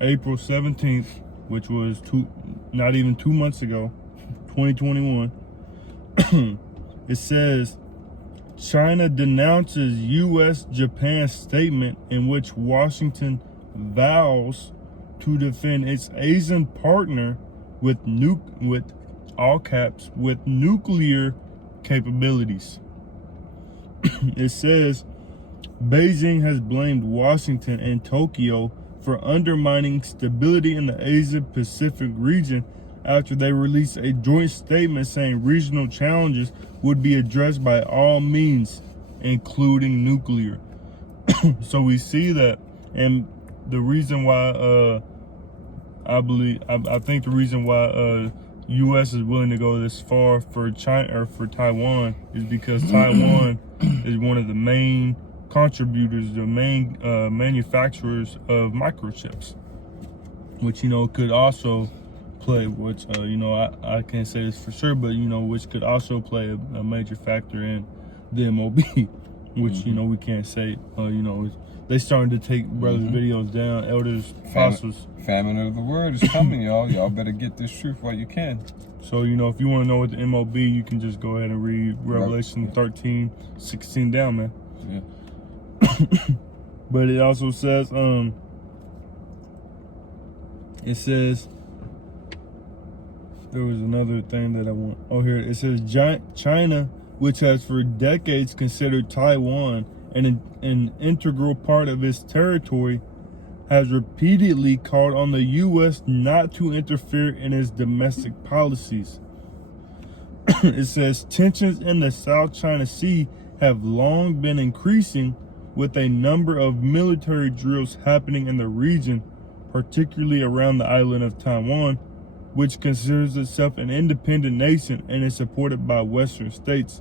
April 17th, which was not even 2 months ago, 2021. It says, China denounces U.S.-Japan statement in which Washington vows to defend its Asian partner with all caps, with nuclear capabilities. It says, Beijing has blamed Washington and Tokyo for undermining stability in the Asia-Pacific region after they released a joint statement saying regional challenges would be addressed by all means, including nuclear. So we see that, and the reason why I think the reason why U.S. is willing to go this far for China or for Taiwan is because Taiwan is one of the main contributors, the main manufacturers of microchips, which, you know, could also play, which you know, I can't say this for sure, but you know, which could also play a major factor in the MOB, which you know, we can't say. You know, they starting to take brothers' videos down, elders, apostles. Famine of the word is coming, y'all. Y'all better get this truth while you can. So, you know, if you want to know what the MOB, you can just go ahead and read Revelation 13:16 down, man. Yeah. But it also says, there was another thing that I want. Oh, here it says, China, which has for decades considered Taiwan an integral part of its territory, has repeatedly called on the U.S. not to interfere in its domestic policies. It says tensions in the South China Sea have long been increasing, with a number of military drills happening in the region, particularly around the island of Taiwan, which considers itself an independent nation and is supported by Western states.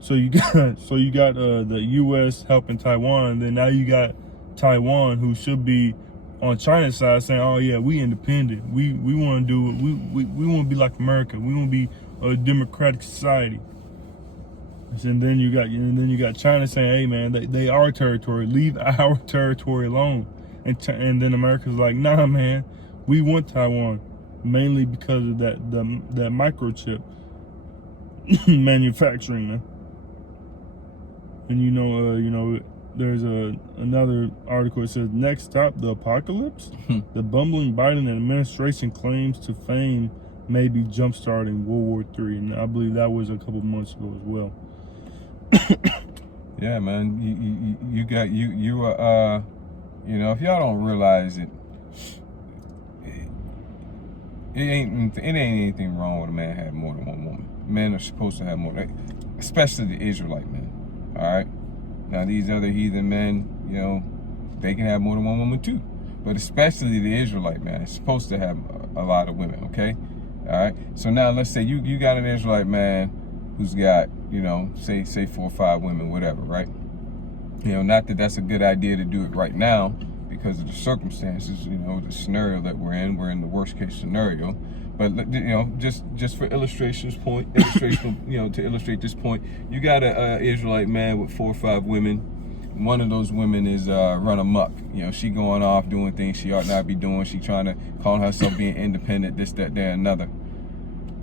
So you got the U.S. helping Taiwan, and then now you got Taiwan, who should be on China's side, saying, "Oh yeah, we independent. We want to do it. We want to be like America. We want to be a democratic society." And then you got China saying, "Hey man, they our territory. Leave our territory alone." And then America's like, "Nah man, we want Taiwan." Mainly because of that microchip manufacturing, man. And you know, there's another article that says, next stop, the apocalypse. The bumbling Biden administration claims to fame may be jumpstarting World War III, and I believe that was a couple months ago as well. Yeah, man, you know, if y'all don't realize it, It ain't anything wrong with a man having more than one woman. Men are supposed to have more, especially the Israelite men. All right. Now these other heathen men, you know, they can have more than one woman too, but especially the Israelite man is supposed to have a lot of women. Okay. All right. So now let's say you got an Israelite man who's got, you know, say 4 or 5 women, whatever, right? You know, not that that's a good idea to do it right now, because of the circumstances, you know, the scenario that we're in the worst case scenario. But, you know, just for illustration's point, you know, to illustrate this point, you got a Israelite man with 4 or 5 women. One of those women is run amok. You know, she going off doing things she ought not be doing. She trying to call herself being independent, this, that, there, another.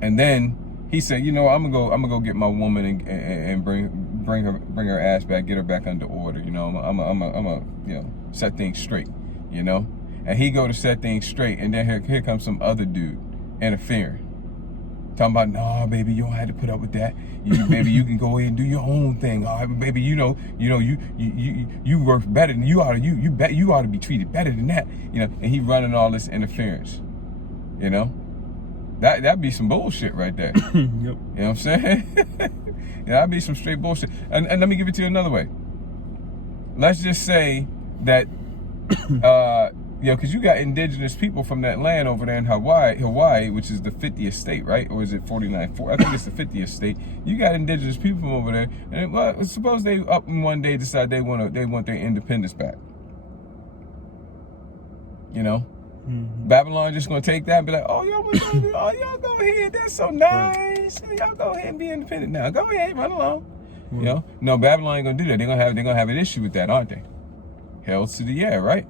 And then he said, you know, I'm gonna go get my woman and bring her ass back, get her back under order. You know, I'm a you know, set things straight. You know, and he go to set things straight, and then here comes some other dude interfering, talking about, no, baby, you don't have to put up with that. Baby, you can go ahead and do your own thing. All right, baby, you work better than you ought to be treated better than that. You know, and he running all this interference. You know, that'd be some bullshit right there. Yep. You know what I'm saying? Yeah, that'd be some straight bullshit. And let me give it to you another way. Let's just say that, you know, because you got indigenous people from that land over there in Hawaii, which is the 50th state, right? Or is it 49th? I think it's the 50th state. You got indigenous people from over there, and well, suppose they up and one day decide they want their independence back. You know, Babylon just gonna take that and be like, oh, y'all go ahead, that's so nice. Y'all go ahead and be independent now. Go ahead, run along. You know, no, Babylon ain't gonna do that. They're gonna have an issue with that, aren't they? Hell to the yeah, right?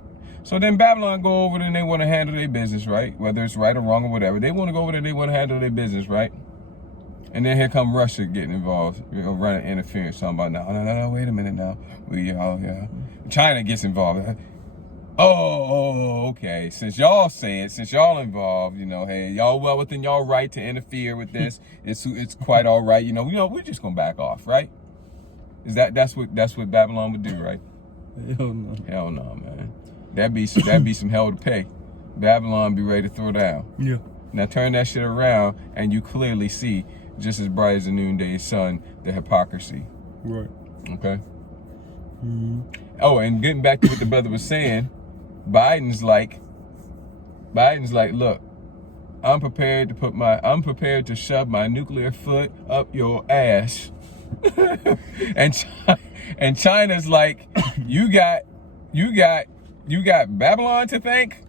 So then Babylon go over there and they want to handle their business, right? Whether it's right or wrong or whatever. They want to go over there, they want to handle their business, right? And then here come Russia getting involved, you know, running interference, talking about, no, wait a minute now. China gets involved. Oh, okay. Since y'all involved, you know, hey, y'all well within y'all right to interfere with this. It's quite all right. You know, we're just gonna back off, right? That's what Babylon would do, right? Hell no, man. That'd be some hell to pay. Babylon be ready to throw down. Yeah. Now turn that shit around, and you clearly see, just as bright as the noonday sun, the hypocrisy. Right. Okay. Oh, and getting back to what the brother was saying, Biden's like, look, I'm prepared to shove my nuclear foot up your ass. and China's like, you got Babylon to thank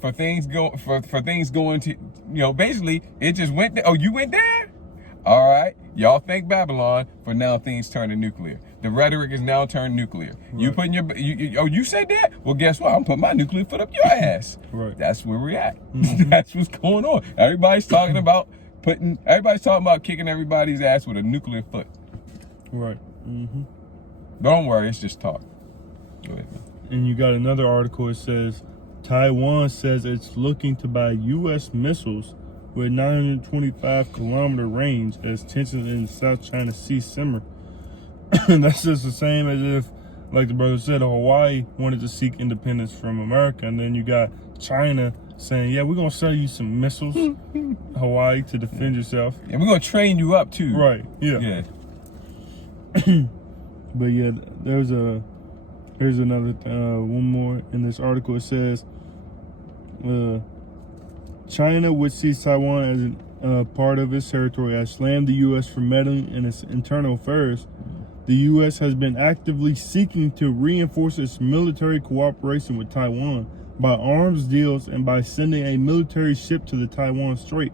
for things going to, you know, basically it just went there. Oh, you went there? All right. Y'all thank Babylon for now things turning nuclear. The rhetoric is now turned nuclear. Right. You putting you said that? Well, guess what? I'm putting my nuclear foot up your ass. Right. That's where we're at. That's what's going on. Everybody's talking about kicking everybody's ass with a nuclear foot. Right. Don't worry, it's just talk. Go ahead, man. And you got another article. It says Taiwan says it's looking to buy U.S. missiles with 925-kilometer range as tensions in the South China Sea simmer. That's just the same as if, like the brother said, Hawaii wanted to seek independence from America, and then you got China saying, yeah, we're going to sell you some missiles, Hawaii, to defend yourself. And we're going to train you up, too. Right, yeah. But yeah, here's another, one more in this article. It says, China, which sees Taiwan as a part of its territory, has slammed the U.S. for meddling in its internal affairs. The U.S. has been actively seeking to reinforce its military cooperation with Taiwan by arms deals and by sending a military ship to the Taiwan Strait.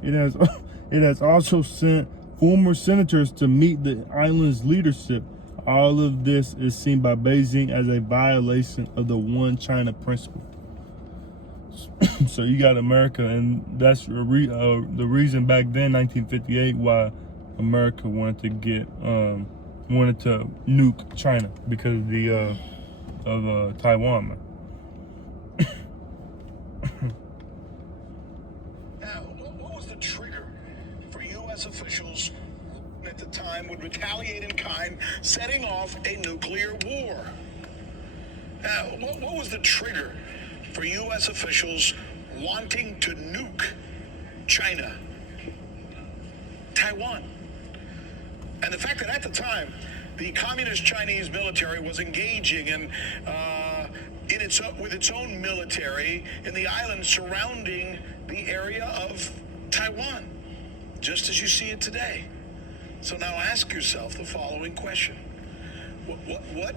It has also sent former senators to meet the island's leadership. All of this is seen by Beijing as a violation of the One China principle. So you got America, and that's the reason back then, 1958, why America wanted to nuke China, because of Taiwan, man. Now, what was the trigger for U.S. officials at the time would retaliate in kind, setting off a nuclear war? Now, what was the trigger for U.S. officials wanting to nuke China, Taiwan. And the fact that at the time, the communist Chinese military was engaging with its own military in the islands surrounding the area of Taiwan, just as you see it today. So now ask yourself the following question. What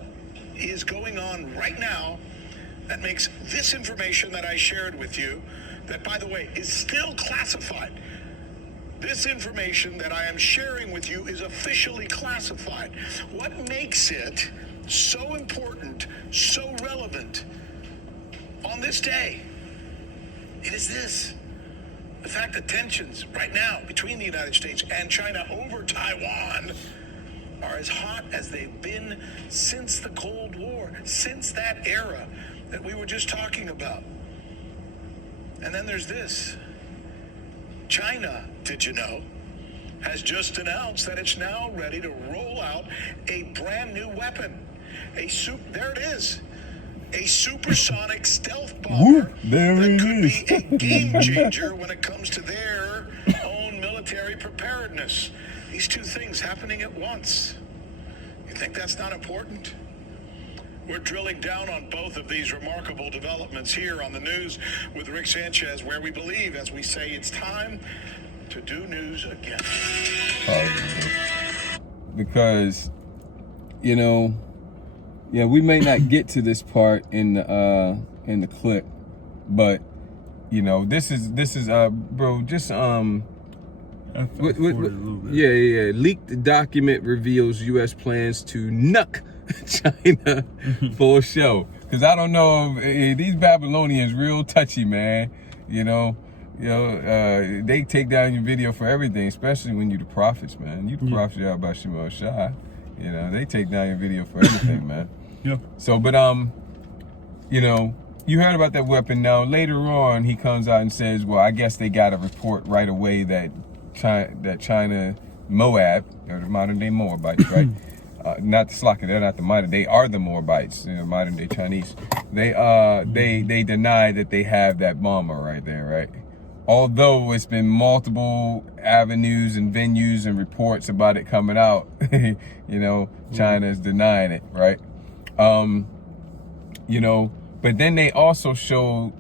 is going on right now that makes this information that I shared with you, that, by the way, is still classified? This information that I am sharing with you is officially classified. What makes it so important, so relevant on this day? It is this. The fact that tensions right now between the United States and China over Taiwan are as hot as they've been since the Cold War, since that era that we were just talking about. And then there's this. China, did you know, has just announced that it's now ready to roll out a brand new weapon. There it is. A supersonic stealth bomber that could be a game changer when it comes to their own military preparedness. These two things happening at once. You think that's not important? We're drilling down on both of these remarkable developments here on the news with Rick Sanchez, where we believe, as we say, it's time to do news again. Because, you know, yeah, we may not get to this part in the clip, but you know, this is bro, just yeah. Leaked document reveals U.S. plans to nuke China for a show. Because I don't know, these Babylonians real touchy, man. You know, they take down your video for everything, especially when you the prophets, man. You the prophets out about Shema Shai. You know, they take down your video for everything, man. Yeah. So, but you know, you heard about that weapon. Now later on, he comes out and says, "Well, I guess they got a report right away that China, Moab, or the modern day Moabites, right? Not the Slacker, they're not the modern. They are the Moabites, you know, modern day Chinese. They deny that they have that bomber right there, right? Although it's been multiple avenues and venues and reports about it coming out, you know, China is denying it, right? You know, but then they also show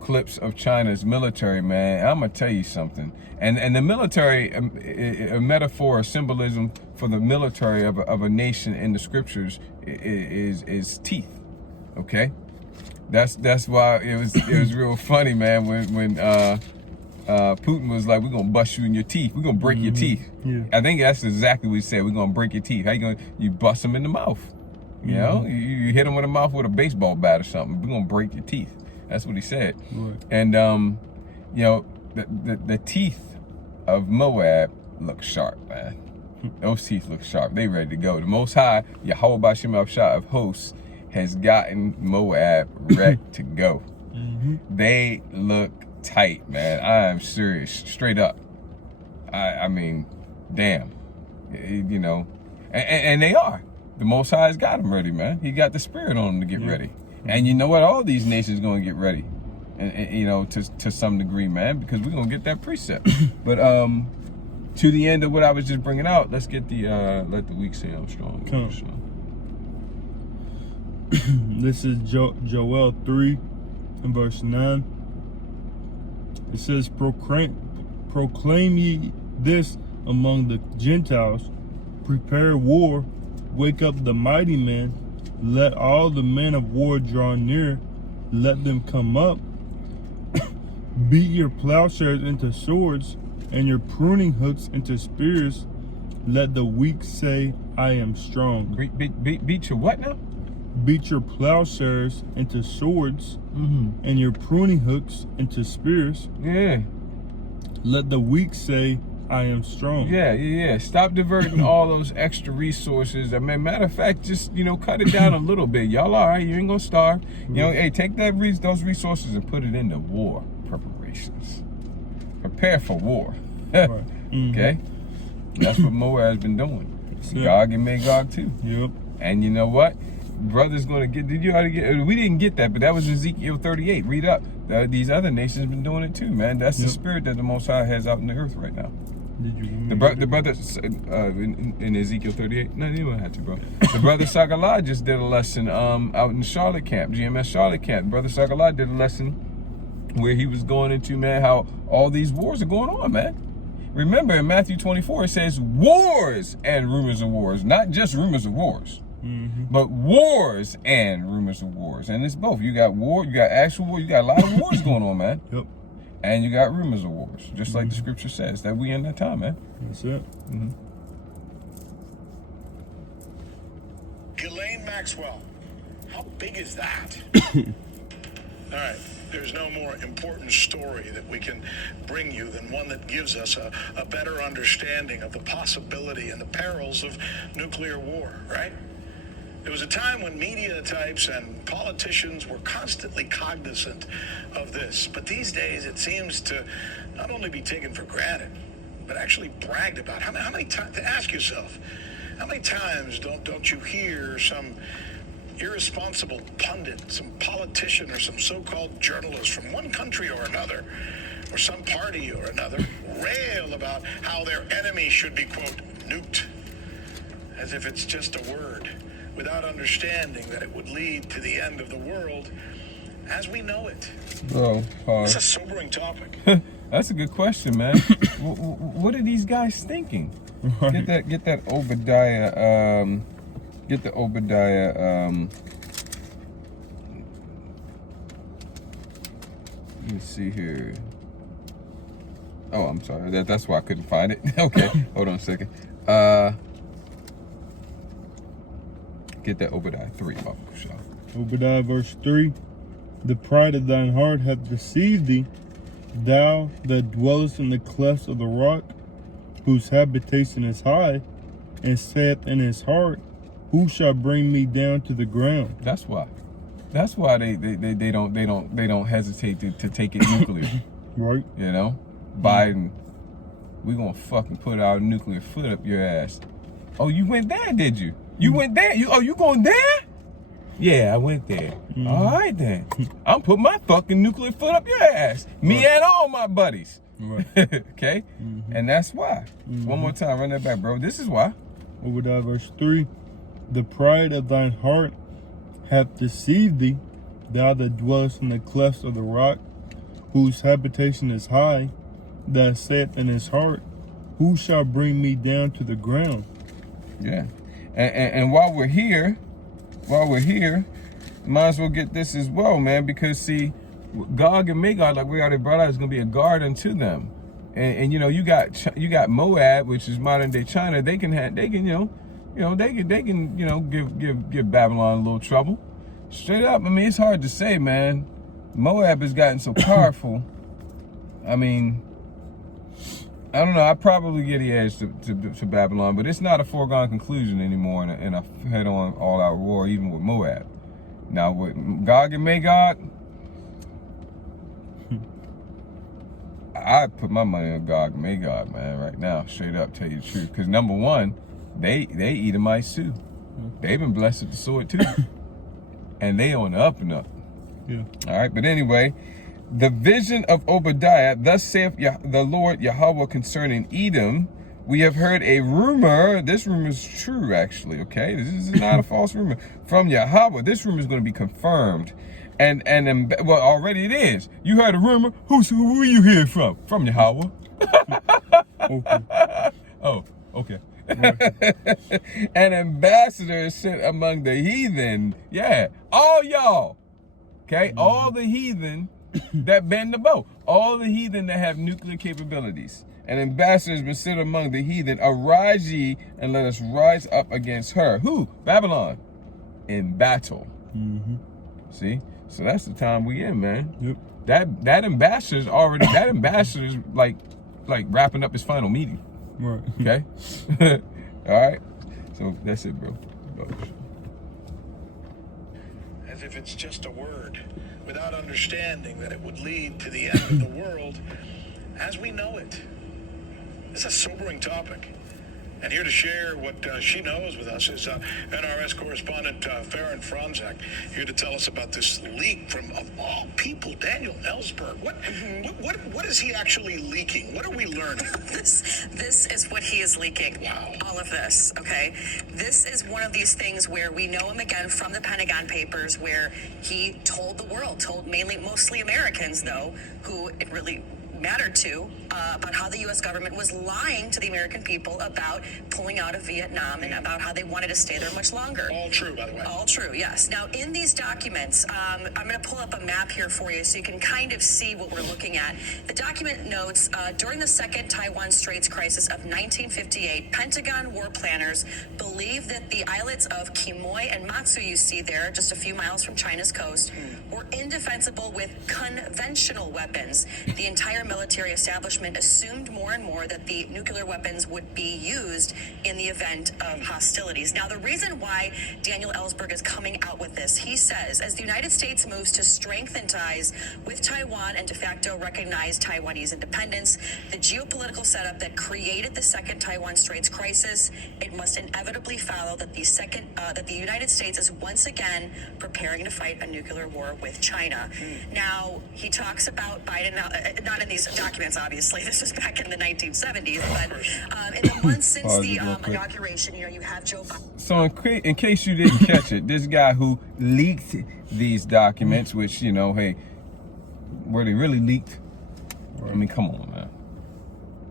clips of China's military, man. I'm gonna tell you something. And the military, a metaphor, a symbolism for the military of a nation in the scriptures is teeth. Okay, that's why it was real funny, man. When Putin was like, "We're gonna bust you in your teeth. We're gonna break your teeth." Yeah. I think that's exactly what he said. We're gonna break your teeth. How you gonna? You bust them in the mouth. You know, you hit them in the mouth with a baseball bat or something. We're gonna break your teeth. That's what he said. Right. And you know, the teeth of Moab look sharp, man. Those teeth look sharp. They ready to go. The Most High, Yahweh Bashim Shah of hosts, has gotten Moab ready to go. They look tight, man. I am serious, straight up. I mean, damn. You know, and they are. The Most High has got them ready, man. He got the spirit on them to get ready. And you know what? All these nations going to get ready, and you know, to some degree, man, because we're going to get that precept. But to the end of what I was just bringing out, let's get the let the weak say I'm strong. This is Joel 3 and verse 9. It says, proclaim ye this among the Gentiles, prepare war, wake up the mighty men, let all the men of war draw near, let them come up. Beat your plowshares into swords, and your pruning hooks into spears. Let the weak say, I am strong. Beat your what now? Beat your plowshares into swords, and your pruning hooks into spears. Yeah. Let the weak say, I am strong. Yeah. Stop diverting all those extra resources. I mean, matter of fact, just, you know, cut it down a little bit. Y'all all right? You ain't gonna starve. You know, hey, take those resources and put it into war preparations. Prepare for war. Right. Okay? That's what Moab's been doing. Yeah. Gog and Magog too. Yep. And you know what? Brother's gonna get, we didn't get that, but that was Ezekiel 38. Read up. these other nations been doing it too, man. That's the spirit that the Most High has out in the earth right now. Did you remember The brother in Ezekiel 38. No, you don't have to, bro. The brother Sagalai just did a lesson out in Charlotte camp, GMS Charlotte camp. Brother Sagalai did a lesson where he was going into, man, how all these wars are going on, man. Remember in Matthew 24 it says wars and rumors of wars, not just rumors of wars. But wars and rumors of wars, and it's both. You got war, you got actual war, you got a lot of wars going on, man. Yep. And you got rumors of wars, just like the scripture says that we in that time, man. That's it. Ghislaine Maxwell, how big is that? All right, there's no more important story that we can bring you than one that gives us a better understanding of the possibility and the perils of nuclear war, right? There was a time when media types and politicians were constantly cognizant of this, but these days it seems to not only be taken for granted, but actually bragged about. How many times, to ask yourself, how many times don't you hear some irresponsible pundit, some politician, or some so-called journalist from one country or another, or some party or another, rail about how their enemy should be, quote, nuked, as if it's just a word, without understanding that it would lead to the end of the world as we know it. Bro, It's a sobering topic. that's a good question, man. What are these guys thinking? Get that Obadiah. Get the Obadiah. Let me see here. Oh, I'm sorry. That's why I couldn't find it. Okay, hold on a second. Get that Obadiah 3, Obadiah verse 3. The pride of thine heart hath deceived thee, thou that dwellest in the clefts of the rock, whose habitation is high, and saith in his heart, who shall bring me down to the ground? That's why. That's why they don't hesitate to take it nuclear. Right. You know, Biden, we gonna fucking put our nuclear foot up your ass. Oh, you went there, did you? You went there? You going there? Yeah, I went there. All right then. I'm putting my fucking nuclear foot up your ass. Me and all my buddies. Right. Okay? And that's why. One more time, run that back, bro. This is why. Obadiah verse 3. The pride of thine heart hath deceived thee, thou that dwellest in the clefts of the rock, whose habitation is high, that saith in his heart, who shall bring me down to the ground? Yeah. And while we're here, might as well get this as well, man, because see, Gog and Magog, like we already brought out, is gonna be a guard unto them. And you know, you got Moab, which is modern day China. They can give Babylon a little trouble. Straight up, I mean, it's hard to say, man. Moab has gotten so powerful. I mean, I don't know. I probably get the edge to Babylon, but it's not a foregone conclusion anymore in a head-on, all-out war, even with Moab. Now, with Gog and Magog, I put my money on Gog and Magog, man, right now, straight up, tell you the truth. Because number one, they Edomites too. They've been blessed with the sword too. And they on the up and up. Yeah. All right, but anyway, the vision of Obadiah, thus saith the Lord Yahweh concerning Edom, we have heard a rumor. This rumor is true, actually, okay? This is not a false rumor. From Yahweh, this rumor is going to be confirmed. And well, already it is. You heard a rumor. Who are you hearing from? From Yahweh. Okay. Oh, okay. An ambassador is sent among the heathen. Yeah, all y'all. Okay, all the heathen that bend the bow. All the heathen that have nuclear capabilities. An ambassador has been sent among the heathen. Arise ye and let us rise up against her. Who? Babylon. In battle. See? So that's the time we in, man. Yep. That ambassador's already, that ambassador's like wrapping up his final meeting. Right. Okay? All right? So that's it, bro. As if it's just a word, without understanding that it would lead to the end of the world as we know it. It's a sobering topic. And here to share what she knows with us is NRS correspondent Farron Franzak, here to tell us about this leak from, of all people, Daniel Ellsberg. What is he actually leaking? What are we learning? This is what he is leaking. Wow. All of this, okay? This is one of these things where we know him again from the Pentagon Papers, where he told the world, mostly Americans, though, who it really mattered to, about how the U.S. government was lying to the American people about pulling out of Vietnam and about how they wanted to stay there much longer. All true, by the way. All true, yes. Now, in these documents, I'm going to pull up a map here for you so you can kind of see what we're looking at. The document notes, during the second Taiwan Straits crisis of 1958, Pentagon war planners believed that the islets of Quemoy and Matsu you see there, just a few miles from China's coast, were indefensible with conventional weapons. The entire military establishment assumed more and more that the nuclear weapons would be used in the event of hostilities. Now, the reason why Daniel Ellsberg is coming out with this, he says, as the United States moves to strengthen ties with Taiwan and de facto recognize Taiwanese independence, the geopolitical setup that created the second Taiwan Straits crisis, it must inevitably follow that the United States is once again preparing to fight a nuclear war with China. Now, he talks about Biden, not in these documents, obviously. This was back in the 1970s, but in the months since the inauguration, you have Joe Biden. So in case you didn't catch it, this guy who leaked these documents, which, hey, were they really leaked? I mean, come on,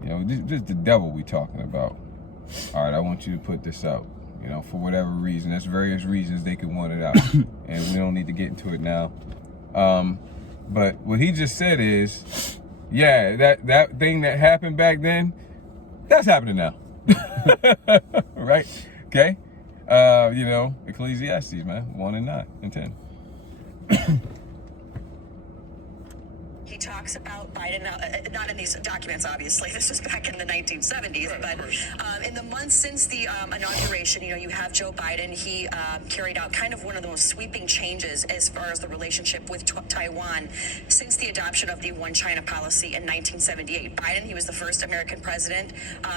man. This is the devil we talking about. All right, I want you to put this out. For whatever reason. There's various reasons they could want it out. And we don't need to get into it now. But what he just said is, yeah, that thing that happened back then, that's happening now. Right? Okay? Ecclesiastes, man, 1 and 9 and 10. He talks about Biden, not in these documents, obviously. This was back in the 1970s, but in the months since the inauguration, you have Joe Biden. He carried out kind of one of the most sweeping changes as far as the relationship with Taiwan since the adoption of the One China policy in 1978. Biden, he was the first American president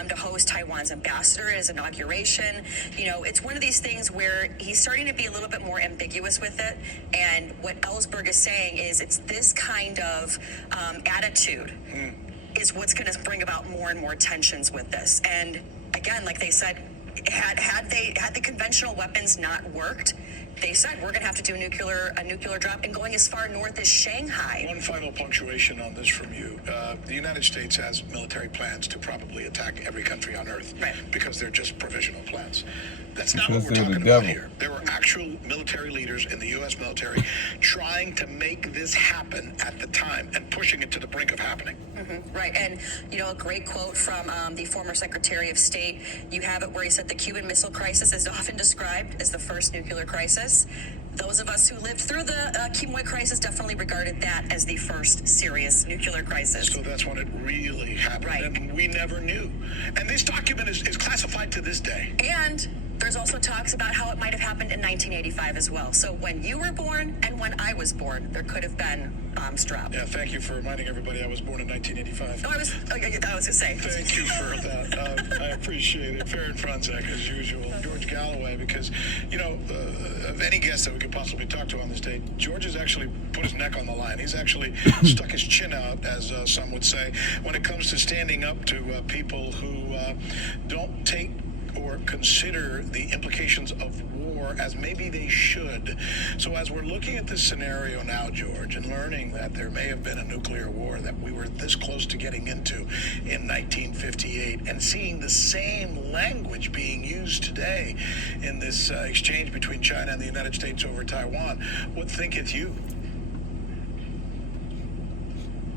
to host Taiwan's ambassador at his inauguration. It's one of these things where he's starting to be a little bit more ambiguous with it. And what Ellsberg is saying is it's this kind of attitude is what's going to bring about more and more tensions with this. And again, like they said, had the conventional weapons not worked, they said we're going to have to do a nuclear drop, and going as far north as Shanghai. One final punctuation on this from you. The United States has military plans to probably attack every country on Earth, right, because they're just provisional plans. That's not because what we're talking the about devil. here. There were actual military leaders in the U.S. military trying to make this happen at the time and pushing it to the brink of happening. Right, and a great quote from the former Secretary of State. You have it where he said the Cuban Missile Crisis is often described as the first nuclear crisis. Those of us who lived through the Quemoy crisis definitely regarded that as the first serious nuclear crisis. So that's when it really happened, right, and we never knew. And this document is classified to this day. And there's also talks about how it might have happened in 1985 as well. So when you were born and when I was born, there could have been bombs dropped. Yeah, thank you for reminding everybody I was born in 1985. No, I was going to say. Thank you for that. I appreciate it. Farron Franzak, as usual. George Galloway, because, of any guest that we could possibly talk to on this day, George has actually put his neck on the line. He's actually stuck his chin out, as some would say, when it comes to standing up to people who don't take or consider the implications of war as maybe they should. So as we're looking at this scenario now, George, and learning that there may have been a nuclear war that we were this close to getting into in 1958, and seeing the same language being used today in this exchange between China and the United States over Taiwan, what thinketh you?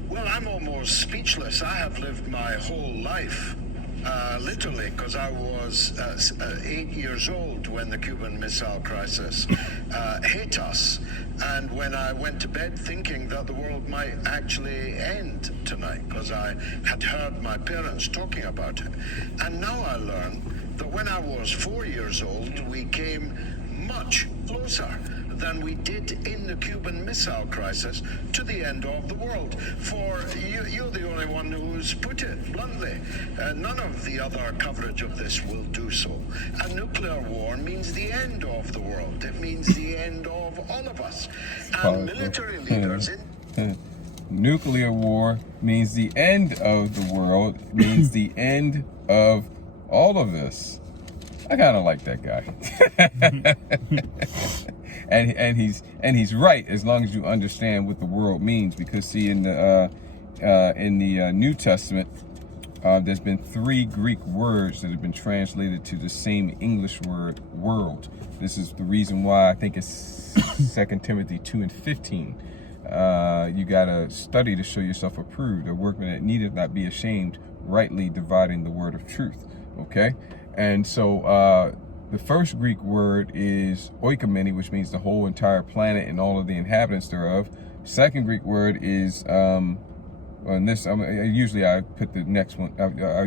Well, I'm almost speechless. I have lived my whole life literally, because I was 8 years old when the Cuban Missile Crisis hit us, and when I went to bed thinking that the world might actually end tonight, because I had heard my parents talking about it. And now I learn that when I was 4 years old, we came much closer. than we did in the Cuban Missile Crisis to the end of the world. For you're the only one who's put it bluntly. None of the other coverage of this will do so. A nuclear war means the end of the world. It means the end of all of us. And military leaders in Nuclear war means the end of the world, means the end of all of us. I kind of like that guy. and he's right, as long as you understand what the world means, because see, in the New Testament, there's been 3 Greek words that have been translated to the same English word, world. This is the reason why I think it's 2 Timothy 2:15. You gotta study to show yourself approved, a workman that needeth not be ashamed, rightly dividing the word of truth. Okay, and so the first Greek word is oikomene, which means the whole entire planet and all of the inhabitants thereof. Second Greek word is on this, usually I put the next one.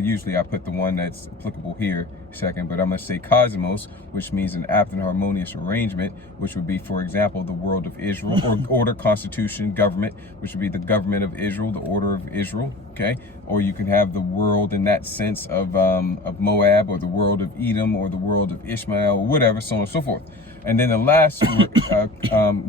Usually I put the one that's applicable here second, but I'm gonna say cosmos, which means an apt and harmonious arrangement, which would be, for example, the world of Israel, or order, constitution, government, which would be the government of Israel, the order of Israel. Okay, or you can have the world in that sense of Moab, or the world of Edom, or the world of Ishmael, or whatever, so on and so forth. And then the last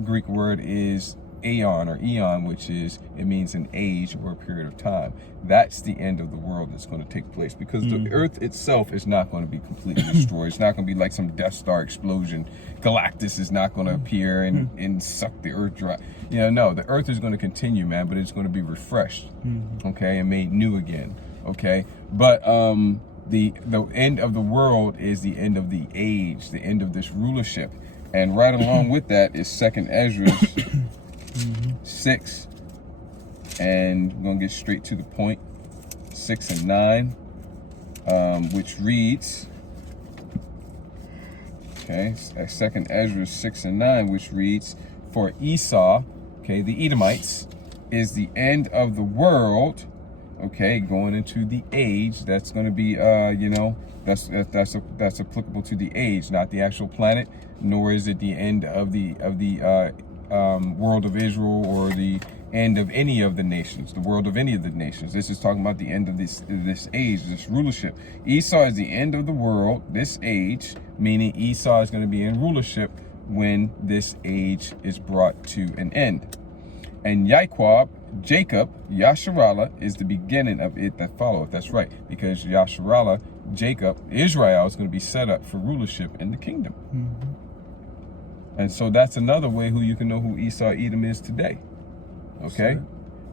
Greek word is aeon, or eon, which is, it means an age or a period of time. That's the end of the world that's going to take place, because the earth itself is not going to be completely destroyed. It's not going to be like some Death Star explosion. Galactus is not going to appear and suck the earth dry. You know, no, the earth is going to continue, man, but it's going to be refreshed, okay, and made new again, okay? But the end of the world is the end of the age, the end of this rulership. And right along with that is 2nd Ezra 6, and we're gonna get straight to the point, 6 and 9, which reads, okay, 2nd Ezra 6 and 9, which reads, for Esau, okay, the Edomites, is the end of the world, okay, going into the age. That's going to be, you know, that's applicable to the age, not the actual planet, nor is it the end of the world of Israel, or the end of any of the nations, the world of any of the nations. This is talking about the end of this age, this rulership. Esau is the end of the world, this age, meaning Esau is going to be in rulership when this age is brought to an end. And Jacob, Yasharallah, is the beginning of it that followeth. That's right, because Yasharallah, Jacob, Israel, is going to be set up for rulership in the kingdom. And so that's another way who you can know who Esau Edom is today. Okay? Sure.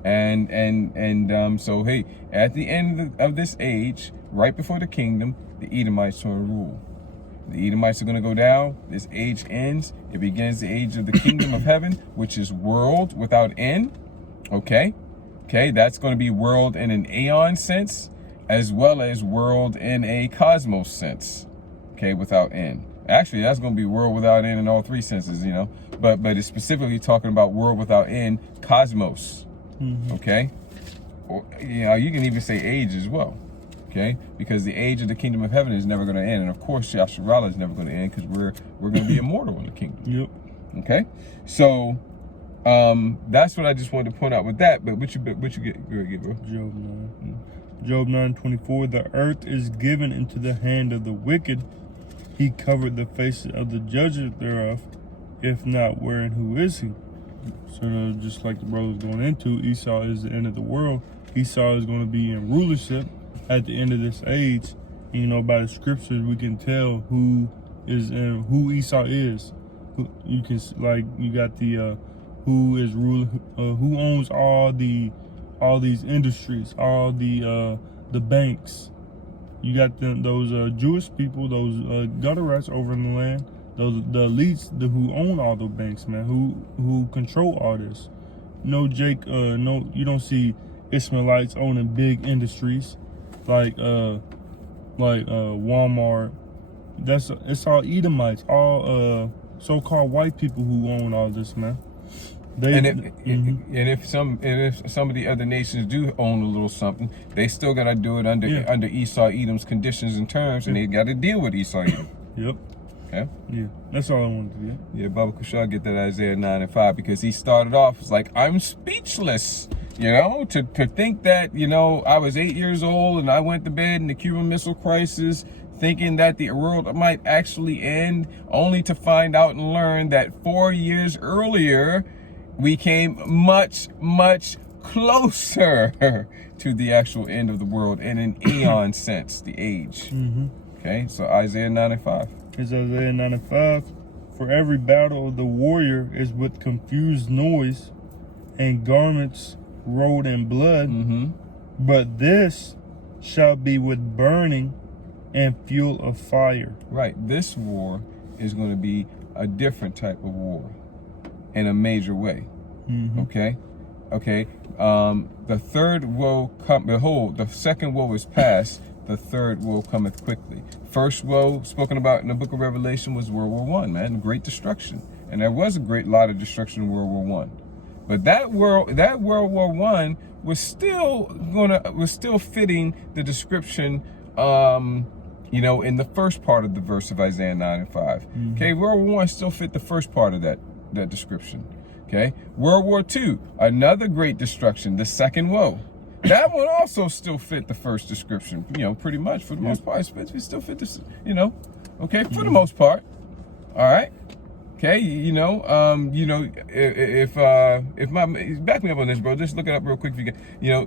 And so hey, at the end of this age, right before the kingdom, the Edomites are going to rule. The Edomites are going to go down. This age ends. It begins the age of the kingdom of heaven, which is world without end. Okay? Okay, that's going to be world in an aeon sense, as well as world in a cosmos sense. Okay, without end. Actually, that's going to be world without end in all 3 senses, you know. But it's specifically talking about world without end, cosmos. Okay? Or, you know, you can even say age as well. Okay? Because the age of the kingdom of heaven is never going to end. And of course, Yasharallah is never going to end, because we're going to be immortal in the kingdom. Yep. Okay? So, that's what I just wanted to point out with that. But what you get, bro? Job 9. Job 9:24. The earth is given into the hand of the wicked. He covered the faces of the judges thereof. If not, where and who is he? So just like the brother was going into, Esau is the end of the world. Esau is going to be in rulership at the end of this age. You know, by the scriptures, we can tell who Esau is. You can, like, you got the who is ruler, who owns all these industries, all the banks. You got those Jewish people, those gutter rats over in the land, the elites, who own all the banks, man, who control all this. No, Jake, no, you don't see Ishmaelites owning big industries like Walmart. It's all Edomites, all so-called white people who own all this, man. If some of the other nations do own a little something, they still gotta do it under Esau Edom's conditions and terms, and they gotta deal with Esau Edom. Yep. Yeah? Yeah, that's all I wanted to get. Yeah, Baba Kushal get that Isaiah 9:5 because he started off, it's like, I'm speechless. You know, to think that, you know, I was 8 years old and I went to bed in the Cuban Missile Crisis thinking that the world might actually end, only to find out and learn that 4 years earlier, we came much, much closer to the actual end of the world in an eon sense, the age. Okay, so Isaiah 9:5. It's Isaiah 9:5. For every battle of the warrior is with confused noise and garments rolled in blood, but this shall be with burning and fuel of fire. Right, this war is going to be a different type of war in a major way. Okay? Okay, the third woe come, behold, the second woe is past, the third woe cometh quickly. First woe spoken about in the book of Revelation was World War I, man, great destruction. And there was a great lot of destruction in World War I. But that World War I was still fitting the description, you know, in the first part of the verse of Isaiah 9:5. Okay, World War I still fit the first part of that description. Okay, World War II, another great destruction, the second woe. That one also still fit the first description, you know, pretty much for the most part. It still fit this, you know, okay, for the most part. All right. Okay, you know, if back me up on this, bro. Just look it up real quick if you can. You know,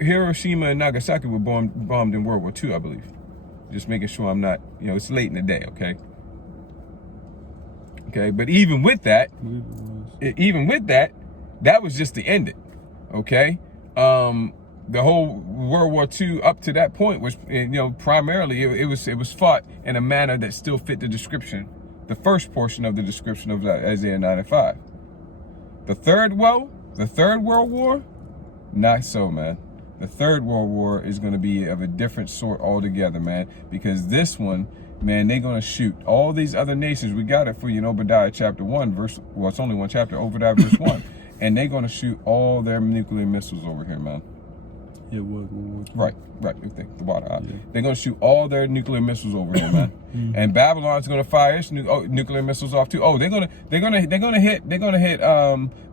Hiroshima and Nagasaki were bombed in World War II, I believe. Just making sure I'm not, you know, it's late in the day, okay? Okay, but even with that, that was just to end it, okay? The whole World War II up to that point was, you know, primarily it was fought in a manner that still fit the description, the first portion of the description of Isaiah 9:5. The third woe, the third World War, not so, man. The third World War is going to be of a different sort altogether, man, because this one, man, they're going to shoot all these other nations. We got it for you in Obadiah chapter 1, well, it's only one chapter, Obadiah verse 1. And they're going to shoot all their nuclear missiles over here, man. Yeah, World War II. Right. The water. Yeah. They're going to shoot all their nuclear missiles over here, man. And Babylon's going to fire its nuclear missiles off too. Oh, they're going to hit.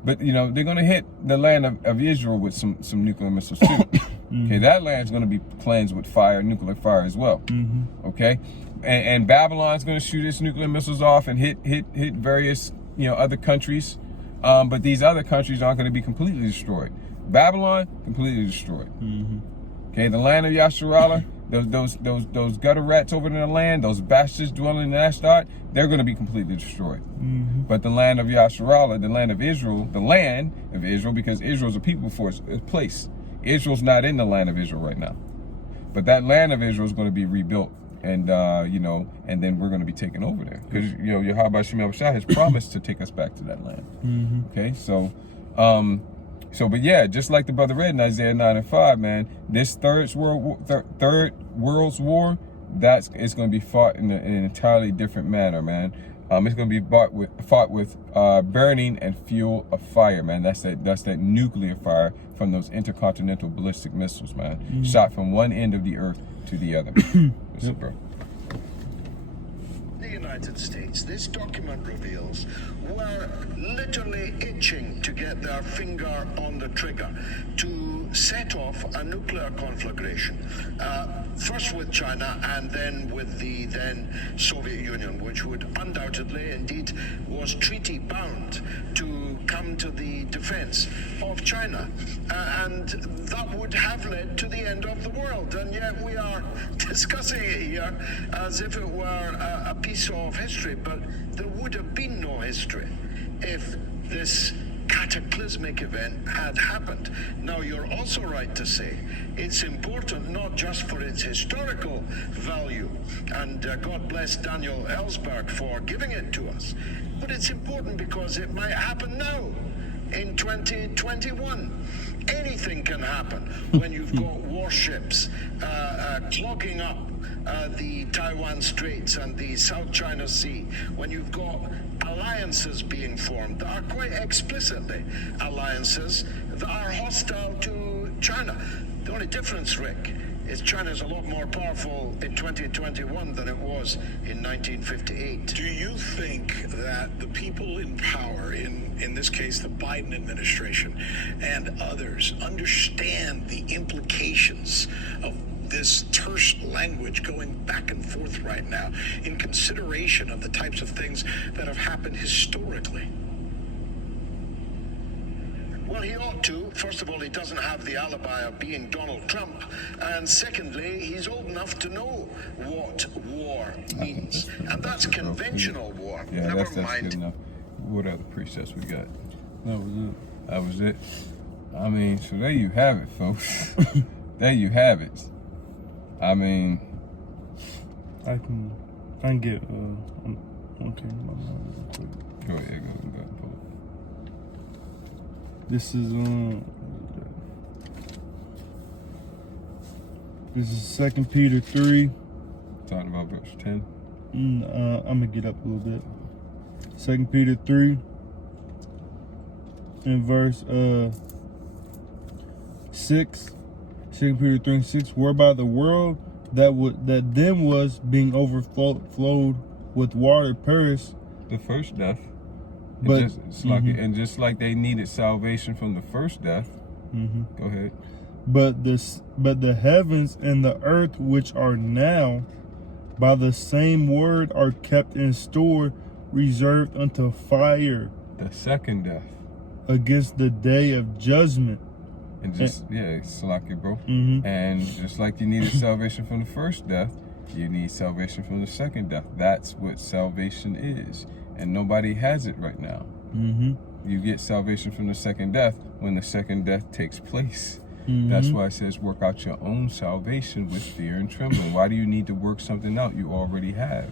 But you know, they're going to hit the land of Israel with some nuclear missiles too. Okay, that land's going to be cleansed with fire, nuclear fire as well. Okay, and Babylon's going to shoot its nuclear missiles off and hit various, you know, other countries. But these other countries aren't going to be completely destroyed. Babylon, completely destroyed. Okay, the land of Yasharallah, those gutter rats over in the land, those bastards dwelling in Ashdod, they're going to be completely destroyed. But the land of Yasharallah, the land of Israel, because Israel's a people for its place. Israel's not in the land of Israel right now. But that land of Israel is going to be rebuilt. And, you know, and then we're going to be taken over there. Because, you know, Yahweh Shemel Shah has promised to take us back to that land. Okay, so, but yeah, just like the brother read in Isaiah 9:5, man, this third world's war, it's going to be fought in an entirely different manner, man. It's going to be fought with burning and fuel of fire, man. That's that nuclear fire from those intercontinental ballistic missiles, man. Shot from one end of the earth to the other. Yes, bro. The United States, this document reveals, were literally itching to get their finger on the trigger to set off a nuclear conflagration. First with China and then with the then Soviet Union, which would undoubtedly, indeed, was treaty bound to come to the defense of China. And that would have led to the end of the world. And yet we are discussing it here as if it were a piece of history. But there would have been no history if this cataclysmic event had happened. Now, you're also right to say it's important not just for its historical value, and God bless Daniel Ellsberg for giving it to us, but it's important because it might happen now in 2021. Anything can happen when you've got warships clogging up the Taiwan Straits and the South China Sea, when you've got alliances being formed that are quite explicitly alliances that are hostile to China. The only difference, Rick, China is a lot more powerful in 2021 than it was in 1958. Do you think that the people in power, in this case the Biden administration and others, understand the implications of this terse language going back and forth right now in consideration of the types of things that have happened historically? Well, he ought to. First of all, he doesn't have the alibi of being Donald Trump. And secondly, he's old enough to know what war means. And that's conventional war. Yeah, Never that's mind. good enough. What other precepts we got? That was it. That was it. I mean, so there you have it, folks. There you have it. I mean, I can get okay. My mind real quick. go ahead, go ahead, pull it. This is this is 2 Peter 3. Talking about verse 10. I'm gonna get up a little bit. 2 Peter 3 and verse 6. 2 Peter 3 and 6. Whereby the world that then was being overflowed with water perished. The first death. But Just like they needed salvation from the first death. Go ahead. But the heavens and the earth, which are now by the same word, are kept in store, reserved unto fire. The second death. Against the day of judgment. And just Salaki, bro. Mm-hmm. And just like you needed salvation from the first death, you need salvation from the second death. That's what salvation is. And nobody has it right now. You get salvation from the second death when the second death takes place. That's why it says work out your own salvation with fear and trembling. Why do you need to work something out you already have?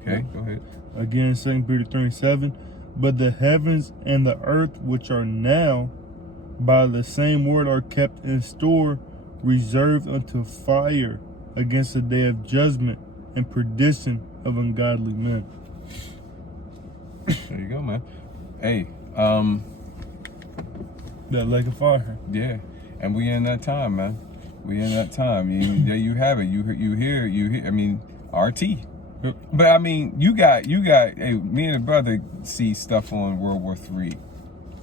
Okay, go ahead. Again, 2 Peter 3 and 7. But the heavens and the earth, which are now by the same word, are kept in store, reserved unto fire against the day of judgment and perdition of ungodly men. There you go, man. Hey, That lake of fire. yeah, and we in that time, man. We in that time. There you have it. You hear. I mean, RT. Yep. But I mean, you got. Hey, me and the brother see stuff on World War III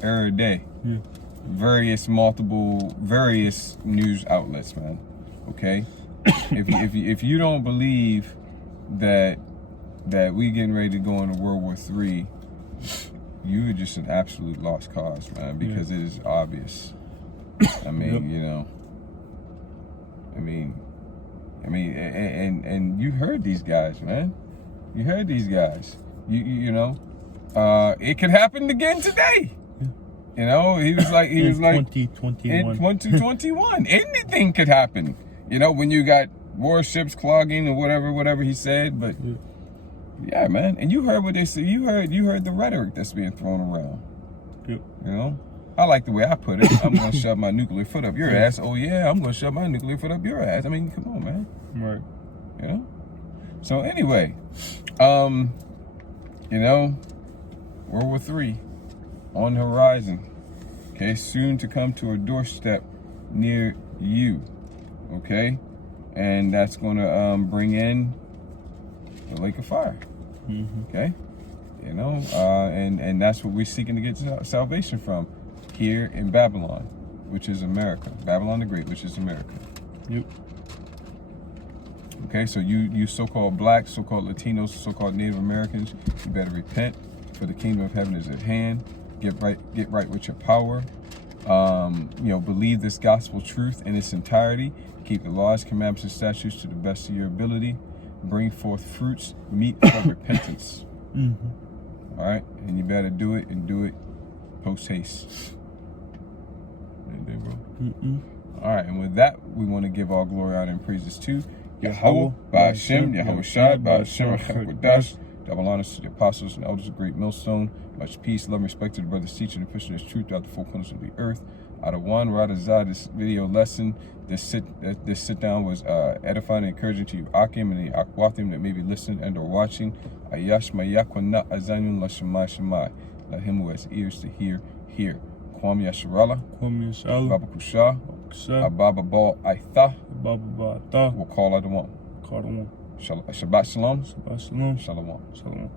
every day. Yeah. Various news outlets, man. Okay, if you don't believe that we getting ready to go into World War III, you're just an absolute lost cause, man, because it is obvious. I mean, you know, and you heard these guys, man. You heard these guys. You know, it could happen again today. You know, he was like 2021. in 2021, anything could happen. You know, when you got warships clogging or whatever he said, but. Yeah, man, and you heard what they said. You heard the rhetoric that's being thrown around. Yep. You know, I like the way I put it. I'm gonna shove my nuclear foot up your ass. Oh yeah, I'm gonna shove my nuclear foot up your ass. I mean, come on, man. Right. You know. So anyway, you know, World War III on the horizon. Okay, soon to come to a doorstep near you. Okay, and that's gonna bring in the lake of fire. Okay, you know, and that's what we're seeking to get salvation from here in Babylon, which is America. Babylon the Great, which is America. Yep. Okay, so you so-called blacks, so-called Latinos, so-called Native Americans, you better repent, for the kingdom of heaven is at hand. Get right with your power. You know, believe this gospel truth in its entirety. Keep the laws, commandments, and statutes to the best of your ability. Bring forth fruits, meet for repentance. All right, and you better do it, and do it post haste. Anything, bro? All right, and with that, we want to give all glory, honor, and praises to Yahweh, Ba'ashem, Yahweh Shai, Ba'ashem, Chakwadash. Double honors to the apostles and elders of Great Millstone. Much peace, love, and respect to the brothers teaching and pushing this truth throughout the four corners of the earth. Out of one, Radazah, this video lesson, this sit down was edifying and encouraging to you, Akim and the Akwathim that may be listening and or watching. Ayash Mayakwana Azanun Lashamai Shamai. Let him who has ears to hear, hear. Kwam Yasharala. Kwam Yasharala. Baba Kusha. Sir. Ababa Ba Aitha. Baba Bata. We'll call it a one. Cardamom. Shabbat Shalom. Shabbat Shalom. Shalom. Shalom.